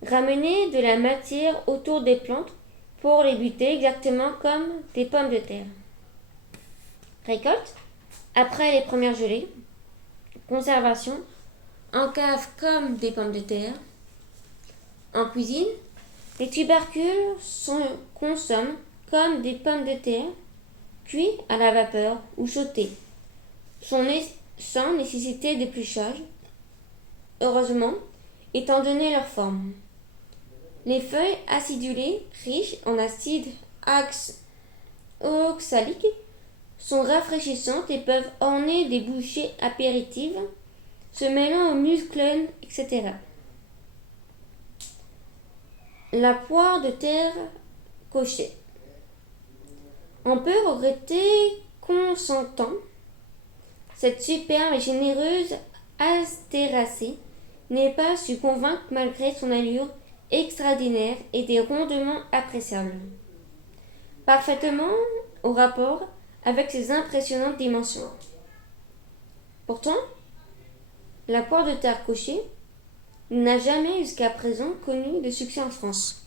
Ramener de la matière autour des plantes pour les buter exactement comme des pommes de terre. Récolte après les premières gelées. Conservation en cave comme des pommes de terre. En cuisine, les tubercules se consomment comme des pommes de terre, cuits à la vapeur ou sautés, sans nécessité d'épluchage, heureusement, étant donné leur forme. Les feuilles acidulées, riches en acide oxalique, sont rafraîchissantes et peuvent orner des bouchées apéritives, se mêlant aux muscles, etc. La poire de terre cochée. On peut regretter qu'en son temps, cette superbe et généreuse astéracée n'ait pas su convaincre malgré son allure extraordinaire et des rendements appréciables. Parfaitement au rapport avec ses impressionnantes dimensions. Pourtant, la poire de terre cochée n'a jamais jusqu'à présent connu de succès en France.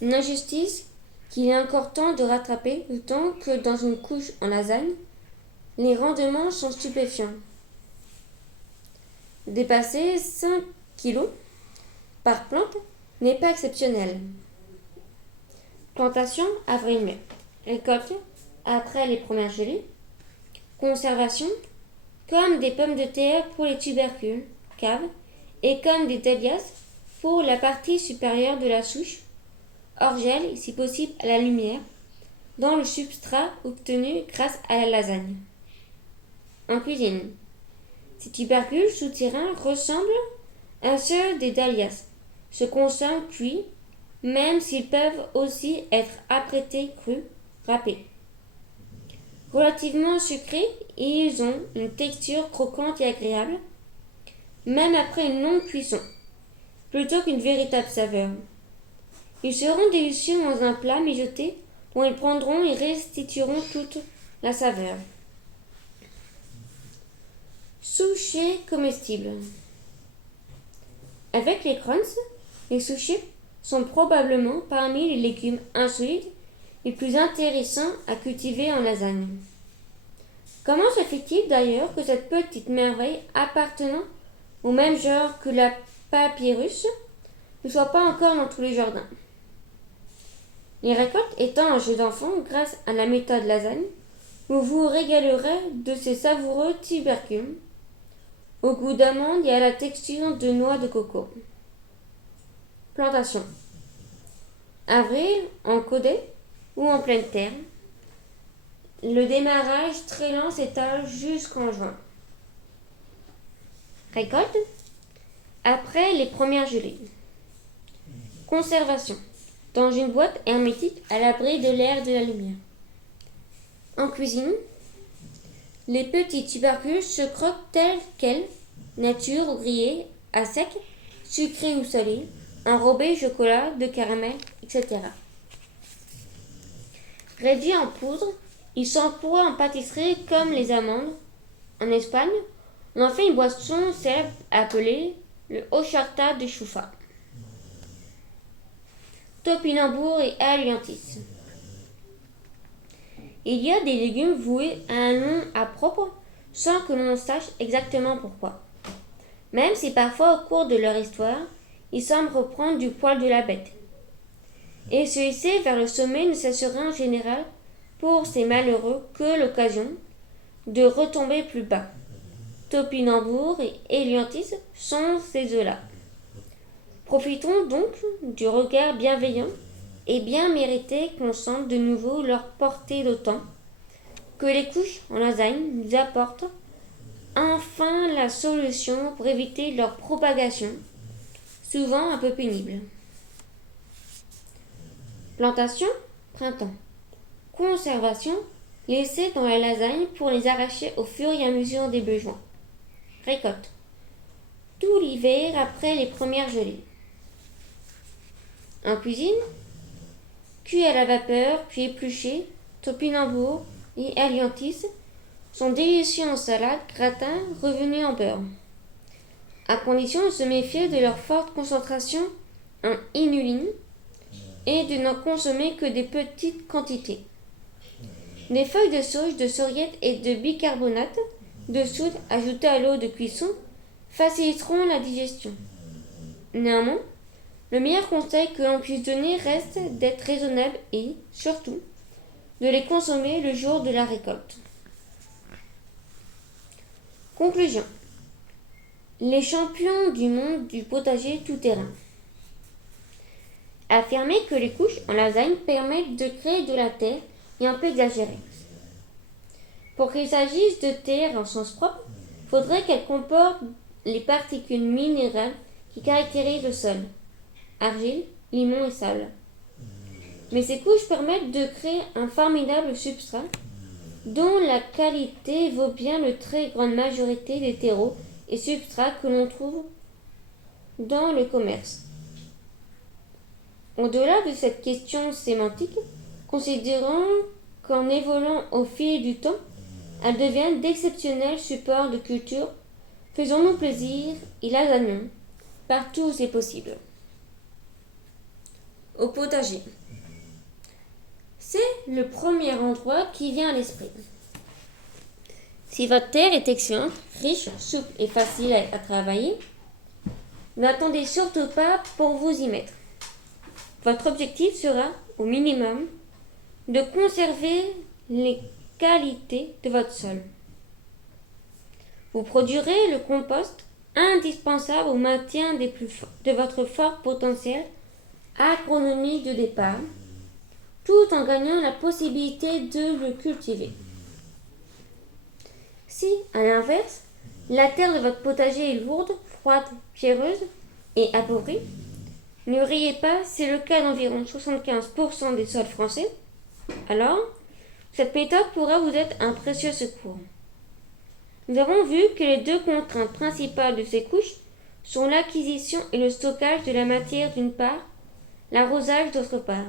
Une injustice qu'il est encore temps de rattraper, d'autant que dans une couche en lasagne, les rendements sont stupéfiants. Dépasser 5 kg par plante n'est pas exceptionnel. Plantation avril-mai. Récolte après les premières gelées. Conservation comme des pommes de terre pour les tubercules, cave, et comme des dahlias pour la partie supérieure de la souche, hors gel, si possible à la lumière, dans le substrat obtenu grâce à la lasagne. En cuisine, ces tubercules souterrains ressemblent à ceux des dahlias, se consomment cuits, même s'ils peuvent aussi être apprêtés crus, râpés. Relativement sucrés, ils ont une texture croquante et agréable, même après une longue cuisson, plutôt qu'une véritable saveur. Ils seront délicieux dans un plat mijoté dont ils prendront et restitueront toute la saveur. Souchets comestibles. Avec les crunchs, les souchets sont probablement parmi les légumes insolites les plus intéressants à cultiver en lasagne. Comment se fait-il d'ailleurs que cette petite merveille appartenant au même genre que la papyrus ne soit pas encore dans tous les jardins? Les récoltes étant un jeu d'enfant grâce à la méthode lasagne, vous vous régalerez de ces savoureux tubercules, au goût d'amande et à la texture de noix de coco. Plantation. Avril, en codet ou en pleine terre. Le démarrage très lent s'étale jusqu'en juin. Récolte après les premières gelées. Conservation dans une boîte hermétique à l'abri de l'air et de la lumière. En cuisine, les petits tubercules se croquent tels quels, nature ou grillés, à sec, sucrés ou salés, enrobés chocolat, de caramel, etc. Réduits en poudre, ils s'emploient en pâtisserie comme les amandes. En Espagne, on en fait une boisson célèbre appelée le horchata de chufa. Topinambour et ailanthus. Il y a des légumes voués à un nom à propre sans que l'on sache exactement pourquoi. Même si parfois au cours de leur histoire, ils semblent reprendre du poil de la bête. Et se hisser vers le sommet ne cessera en général pour ces malheureux que l'occasion de retomber plus bas. Topinambour et ailanthus sont ces œufs-là. Profitons donc du regard bienveillant et bien mérité qu'on sente de nouveau leur portée d'autant que les couches en lasagne nous apportent enfin la solution pour éviter leur propagation, souvent un peu pénible. Plantation, printemps. Conservation, laissez dans la lasagne pour les arracher au fur et à mesure des besoins. Récolte. Tout l'hiver après les premières gelées. En cuisine, cuit à la vapeur puis épluché, topinambour et aliantis sont délicieux en salade, gratin, revenus en beurre. À condition de se méfier de leur forte concentration en inuline et de n'en consommer que des petites quantités. Des feuilles de sauge, de soriettes et de bicarbonate de soude ajoutées à l'eau de cuisson faciliteront la digestion. Néanmoins, le meilleur conseil que l'on puisse donner reste d'être raisonnable et, surtout, de les consommer le jour de la récolte. Conclusion. Les champions du monde du potager tout-terrain. Affirmer que les couches en lasagne permettent de créer de la terre est un peu exagéré. Pour qu'il s'agisse de terre en sens propre, il faudrait qu'elle comporte les particules minérales qui caractérisent le sol, argile, limon et sable. Mais ces couches permettent de créer un formidable substrat dont la qualité vaut bien la très grande majorité des terreaux et substrats que l'on trouve dans le commerce. Au-delà de cette question sémantique, considérons qu'en évoluant au fil du temps, elles deviennent d'exceptionnels supports de culture. Faisons-nous plaisir et lasagnons, partout où c'est possible. Au potager. C'est le premier endroit qui vient à l'esprit. Si votre terre est excellente, riche, souple et facile à travailler, n'attendez surtout pas pour vous y mettre. Votre objectif sera, au minimum, de conserver les qualités de votre sol. Vous produirez le compost indispensable au maintien de votre fort potentiel agronomique de départ, tout en gagnant la possibilité de le cultiver. Si, à l'inverse, la terre de votre potager est lourde, froide, pierreuse et appauvrie, ne riez pas, c'est le cas d'environ 75% des sols français, alors cette méthode pourra vous être un précieux secours. Nous avons vu que les deux contraintes principales de ces couches sont l'acquisition et le stockage de la matière d'une part, l'arrosage d'autre part.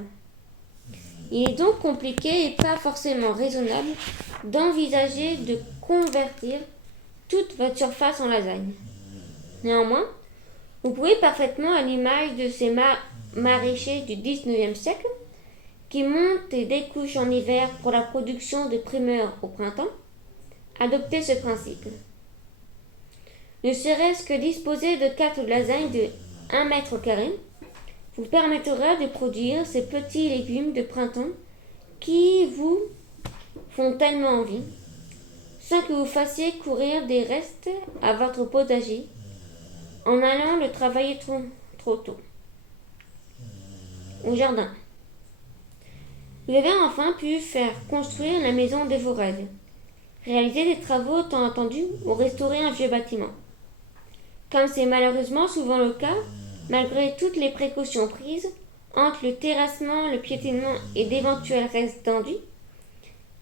Il est donc compliqué et pas forcément raisonnable d'envisager de convertir toute votre surface en lasagne. Néanmoins, vous pouvez parfaitement, à l'image de ces maraîchers du XIXe siècle, qui montent et découchent en hiver pour la production de primeurs au printemps, adopter ce principe. Ne serait-ce que disposer de 4 lasagnes de 1 mètre carré vous permettra de produire ces petits légumes de printemps qui vous font tellement envie, sans que vous fassiez courir des restes à votre potager en allant le travailler trop tôt. Au jardin. Vous avez enfin pu faire construire la maison de vos rêves, réaliser des travaux tant attendus ou restaurer un vieux bâtiment. Comme c'est malheureusement souvent le cas, malgré toutes les précautions prises, entre le terrassement, le piétinement et d'éventuels restes d'enduit,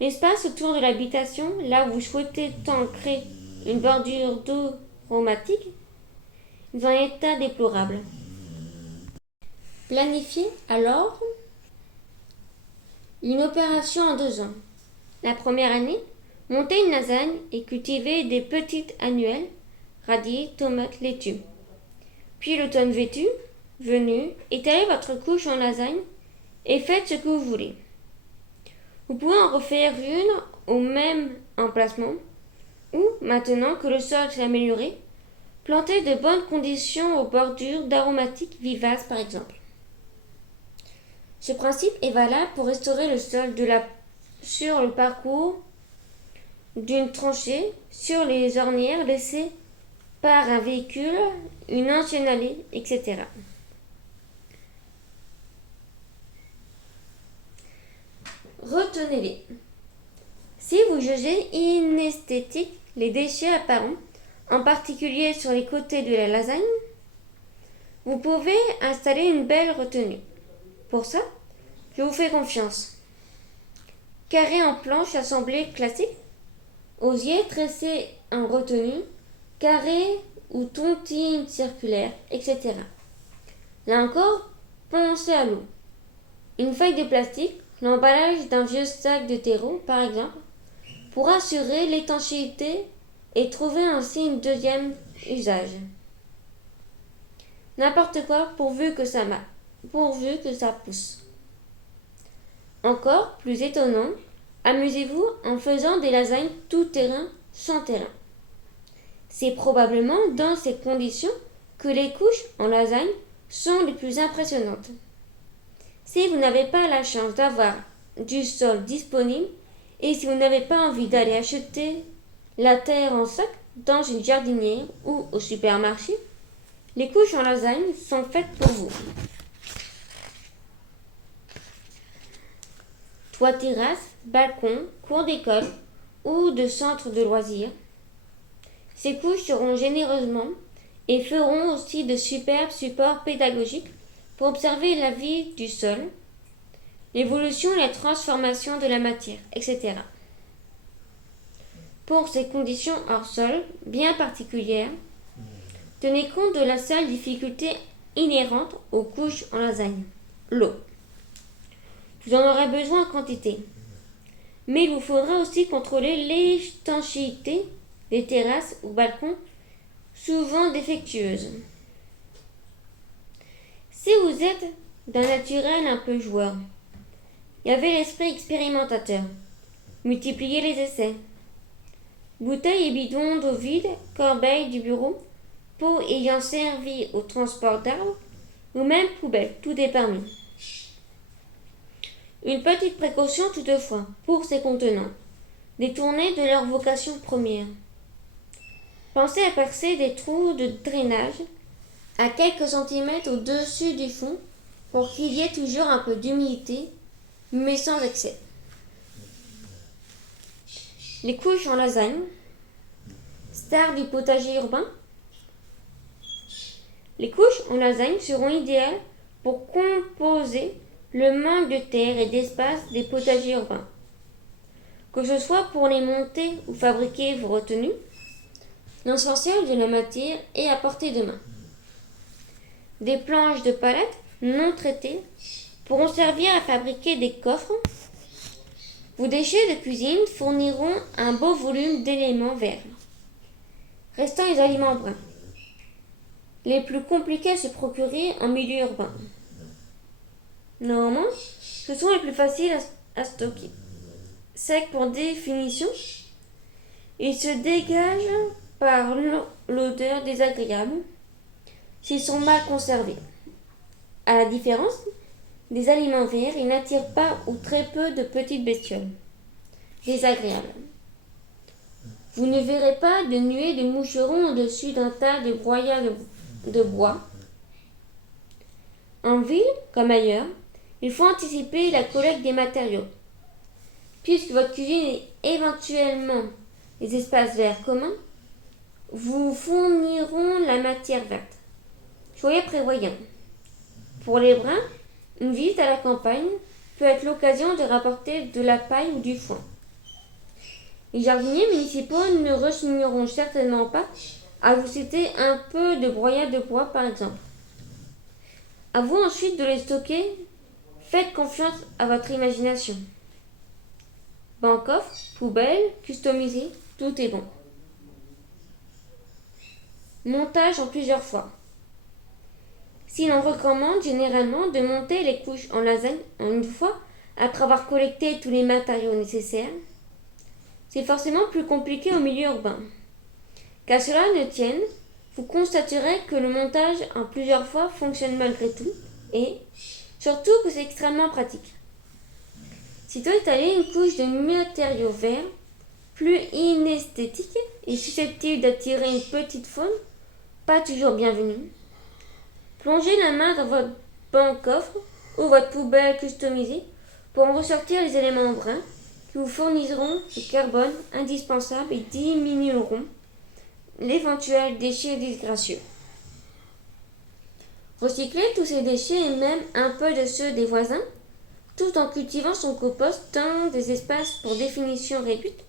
l'espace autour de l'habitation, là où vous souhaitez tant créer une bordure d'eau aromatique, est en état déplorable. Planifiez alors une opération en 2 ans. La première année, montez une lasagne et cultivez des petites annuelles, radis, tomates, laitue. Puis l'automne venu, étalez votre couche en lasagne et faites ce que vous voulez. Vous pouvez en refaire une au même emplacement ou, maintenant que le sol s'est amélioré, planter de bonnes conditions aux bordures d'aromatiques vivaces par exemple. Ce principe est valable pour restaurer le sol sur le parcours d'une tranchée, sur les ornières laissées par un véhicule, une ancienne allée, etc. retenez-les. Si vous jugez inesthétiques les déchets apparents, en particulier sur les côtés de la lasagne, vous pouvez installer une belle retenue. Pour ça, je vous fais confiance. Carré en planche assemblée classique, osier tressé en retenue, carré ou tontine circulaire, etc. Là encore, pensez à l'eau. Une feuille de plastique, l'emballage d'un vieux sac de terreau par exemple, pour assurer l'étanchéité et trouver ainsi un deuxième usage. N'importe quoi pourvu que ça pousse. Encore plus étonnant, amusez-vous en faisant des lasagnes tout terrain sans terrain. C'est probablement dans ces conditions que les couches en lasagne sont les plus impressionnantes. Si vous n'avez pas la chance d'avoir du sol disponible et si vous n'avez pas envie d'aller acheter la terre en sac dans une jardinière ou au supermarché, les couches en lasagne sont faites pour vous. Toit terrasse, balcon, cour d'école ou de centre de loisirs. Ces couches seront généreusement et feront aussi de superbes supports pédagogiques pour observer la vie du sol, l'évolution et la transformation de la matière, etc. Pour ces conditions hors sol bien particulières, tenez compte de la seule difficulté inhérente aux couches en lasagne, l'eau. Vous en aurez besoin en quantité, mais il vous faudra aussi contrôler l'étanchéité des terrasses ou balcons souvent défectueuses. Si vous êtes d'un naturel un peu joueur, y avez l'esprit expérimentateur, multipliez les essais. Bouteilles et bidons d'eau vide, corbeilles du bureau, pots ayant servi au transport d'arbres, ou même poubelles, tout est permis. Une petite précaution toutefois pour ces contenants, détournés de leur vocation première. Pensez à percer des trous de drainage à quelques centimètres au-dessus du fond pour qu'il y ait toujours un peu d'humidité, mais sans excès. Les couches en lasagne, star du potager urbain. Les couches en lasagne seront idéales pour composer le manque de terre et d'espace des potagers urbains. Que ce soit pour les monter ou fabriquer vos retenues, l'essentiel de la matière est à portée de main. Des planches de palette non traitées pourront servir à fabriquer des coffres. Vos déchets de cuisine fourniront un beau volume d'éléments verts. Restant les aliments bruns, les plus compliqués à se procurer en milieu urbain. Normalement, ce sont les plus faciles à stocker. Secs pour définition, ils se dégagent par l'odeur désagréable s'ils sont mal conservés. À la différence des aliments verts, ils n'attirent pas ou très peu de petites bestioles désagréables. Vous ne verrez pas de nuées de moucherons au-dessus d'un tas de broyats de bois. En ville, comme ailleurs, il faut anticiper la collecte des matériaux. Puisque votre cuisine est éventuellement des espaces verts communs, vous fourniront la matière verte. Soyez prévoyants. Pour les bruns, une visite à la campagne peut être l'occasion de rapporter de la paille ou du foin. Les jardiniers municipaux ne rechigneront certainement pas à vous citer un peu de broyat de bois par exemple. À vous ensuite de les stocker. Faites confiance à votre imagination. Banc-coffre, poubelle, customisé, tout est bon. Montage en plusieurs fois. Si l'on recommande généralement de monter les couches en lasagne en une fois après avoir collecté tous les matériaux nécessaires, c'est forcément plus compliqué au milieu urbain. Qu'à cela ne tienne, vous constaterez que le montage en plusieurs fois fonctionne malgré tout et surtout que c'est extrêmement pratique. Sitôt étalée une couche de matériaux verts, plus inesthétique et susceptible d'attirer une petite faune, pas toujours bienvenue, plongez la main dans votre banc-coffre ou votre poubelle customisée pour en ressortir les éléments bruns qui vous fourniront le carbone indispensable et diminueront l'éventuel déchet disgracieux. Recycler tous ces déchets et même un peu de ceux des voisins, tout en cultivant son compost dans des espaces pour définition réduite.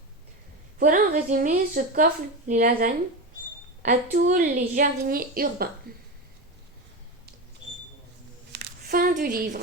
Voilà en résumé ce qu'offrent les lasagnes à tous les jardiniers urbains. Fin du livre.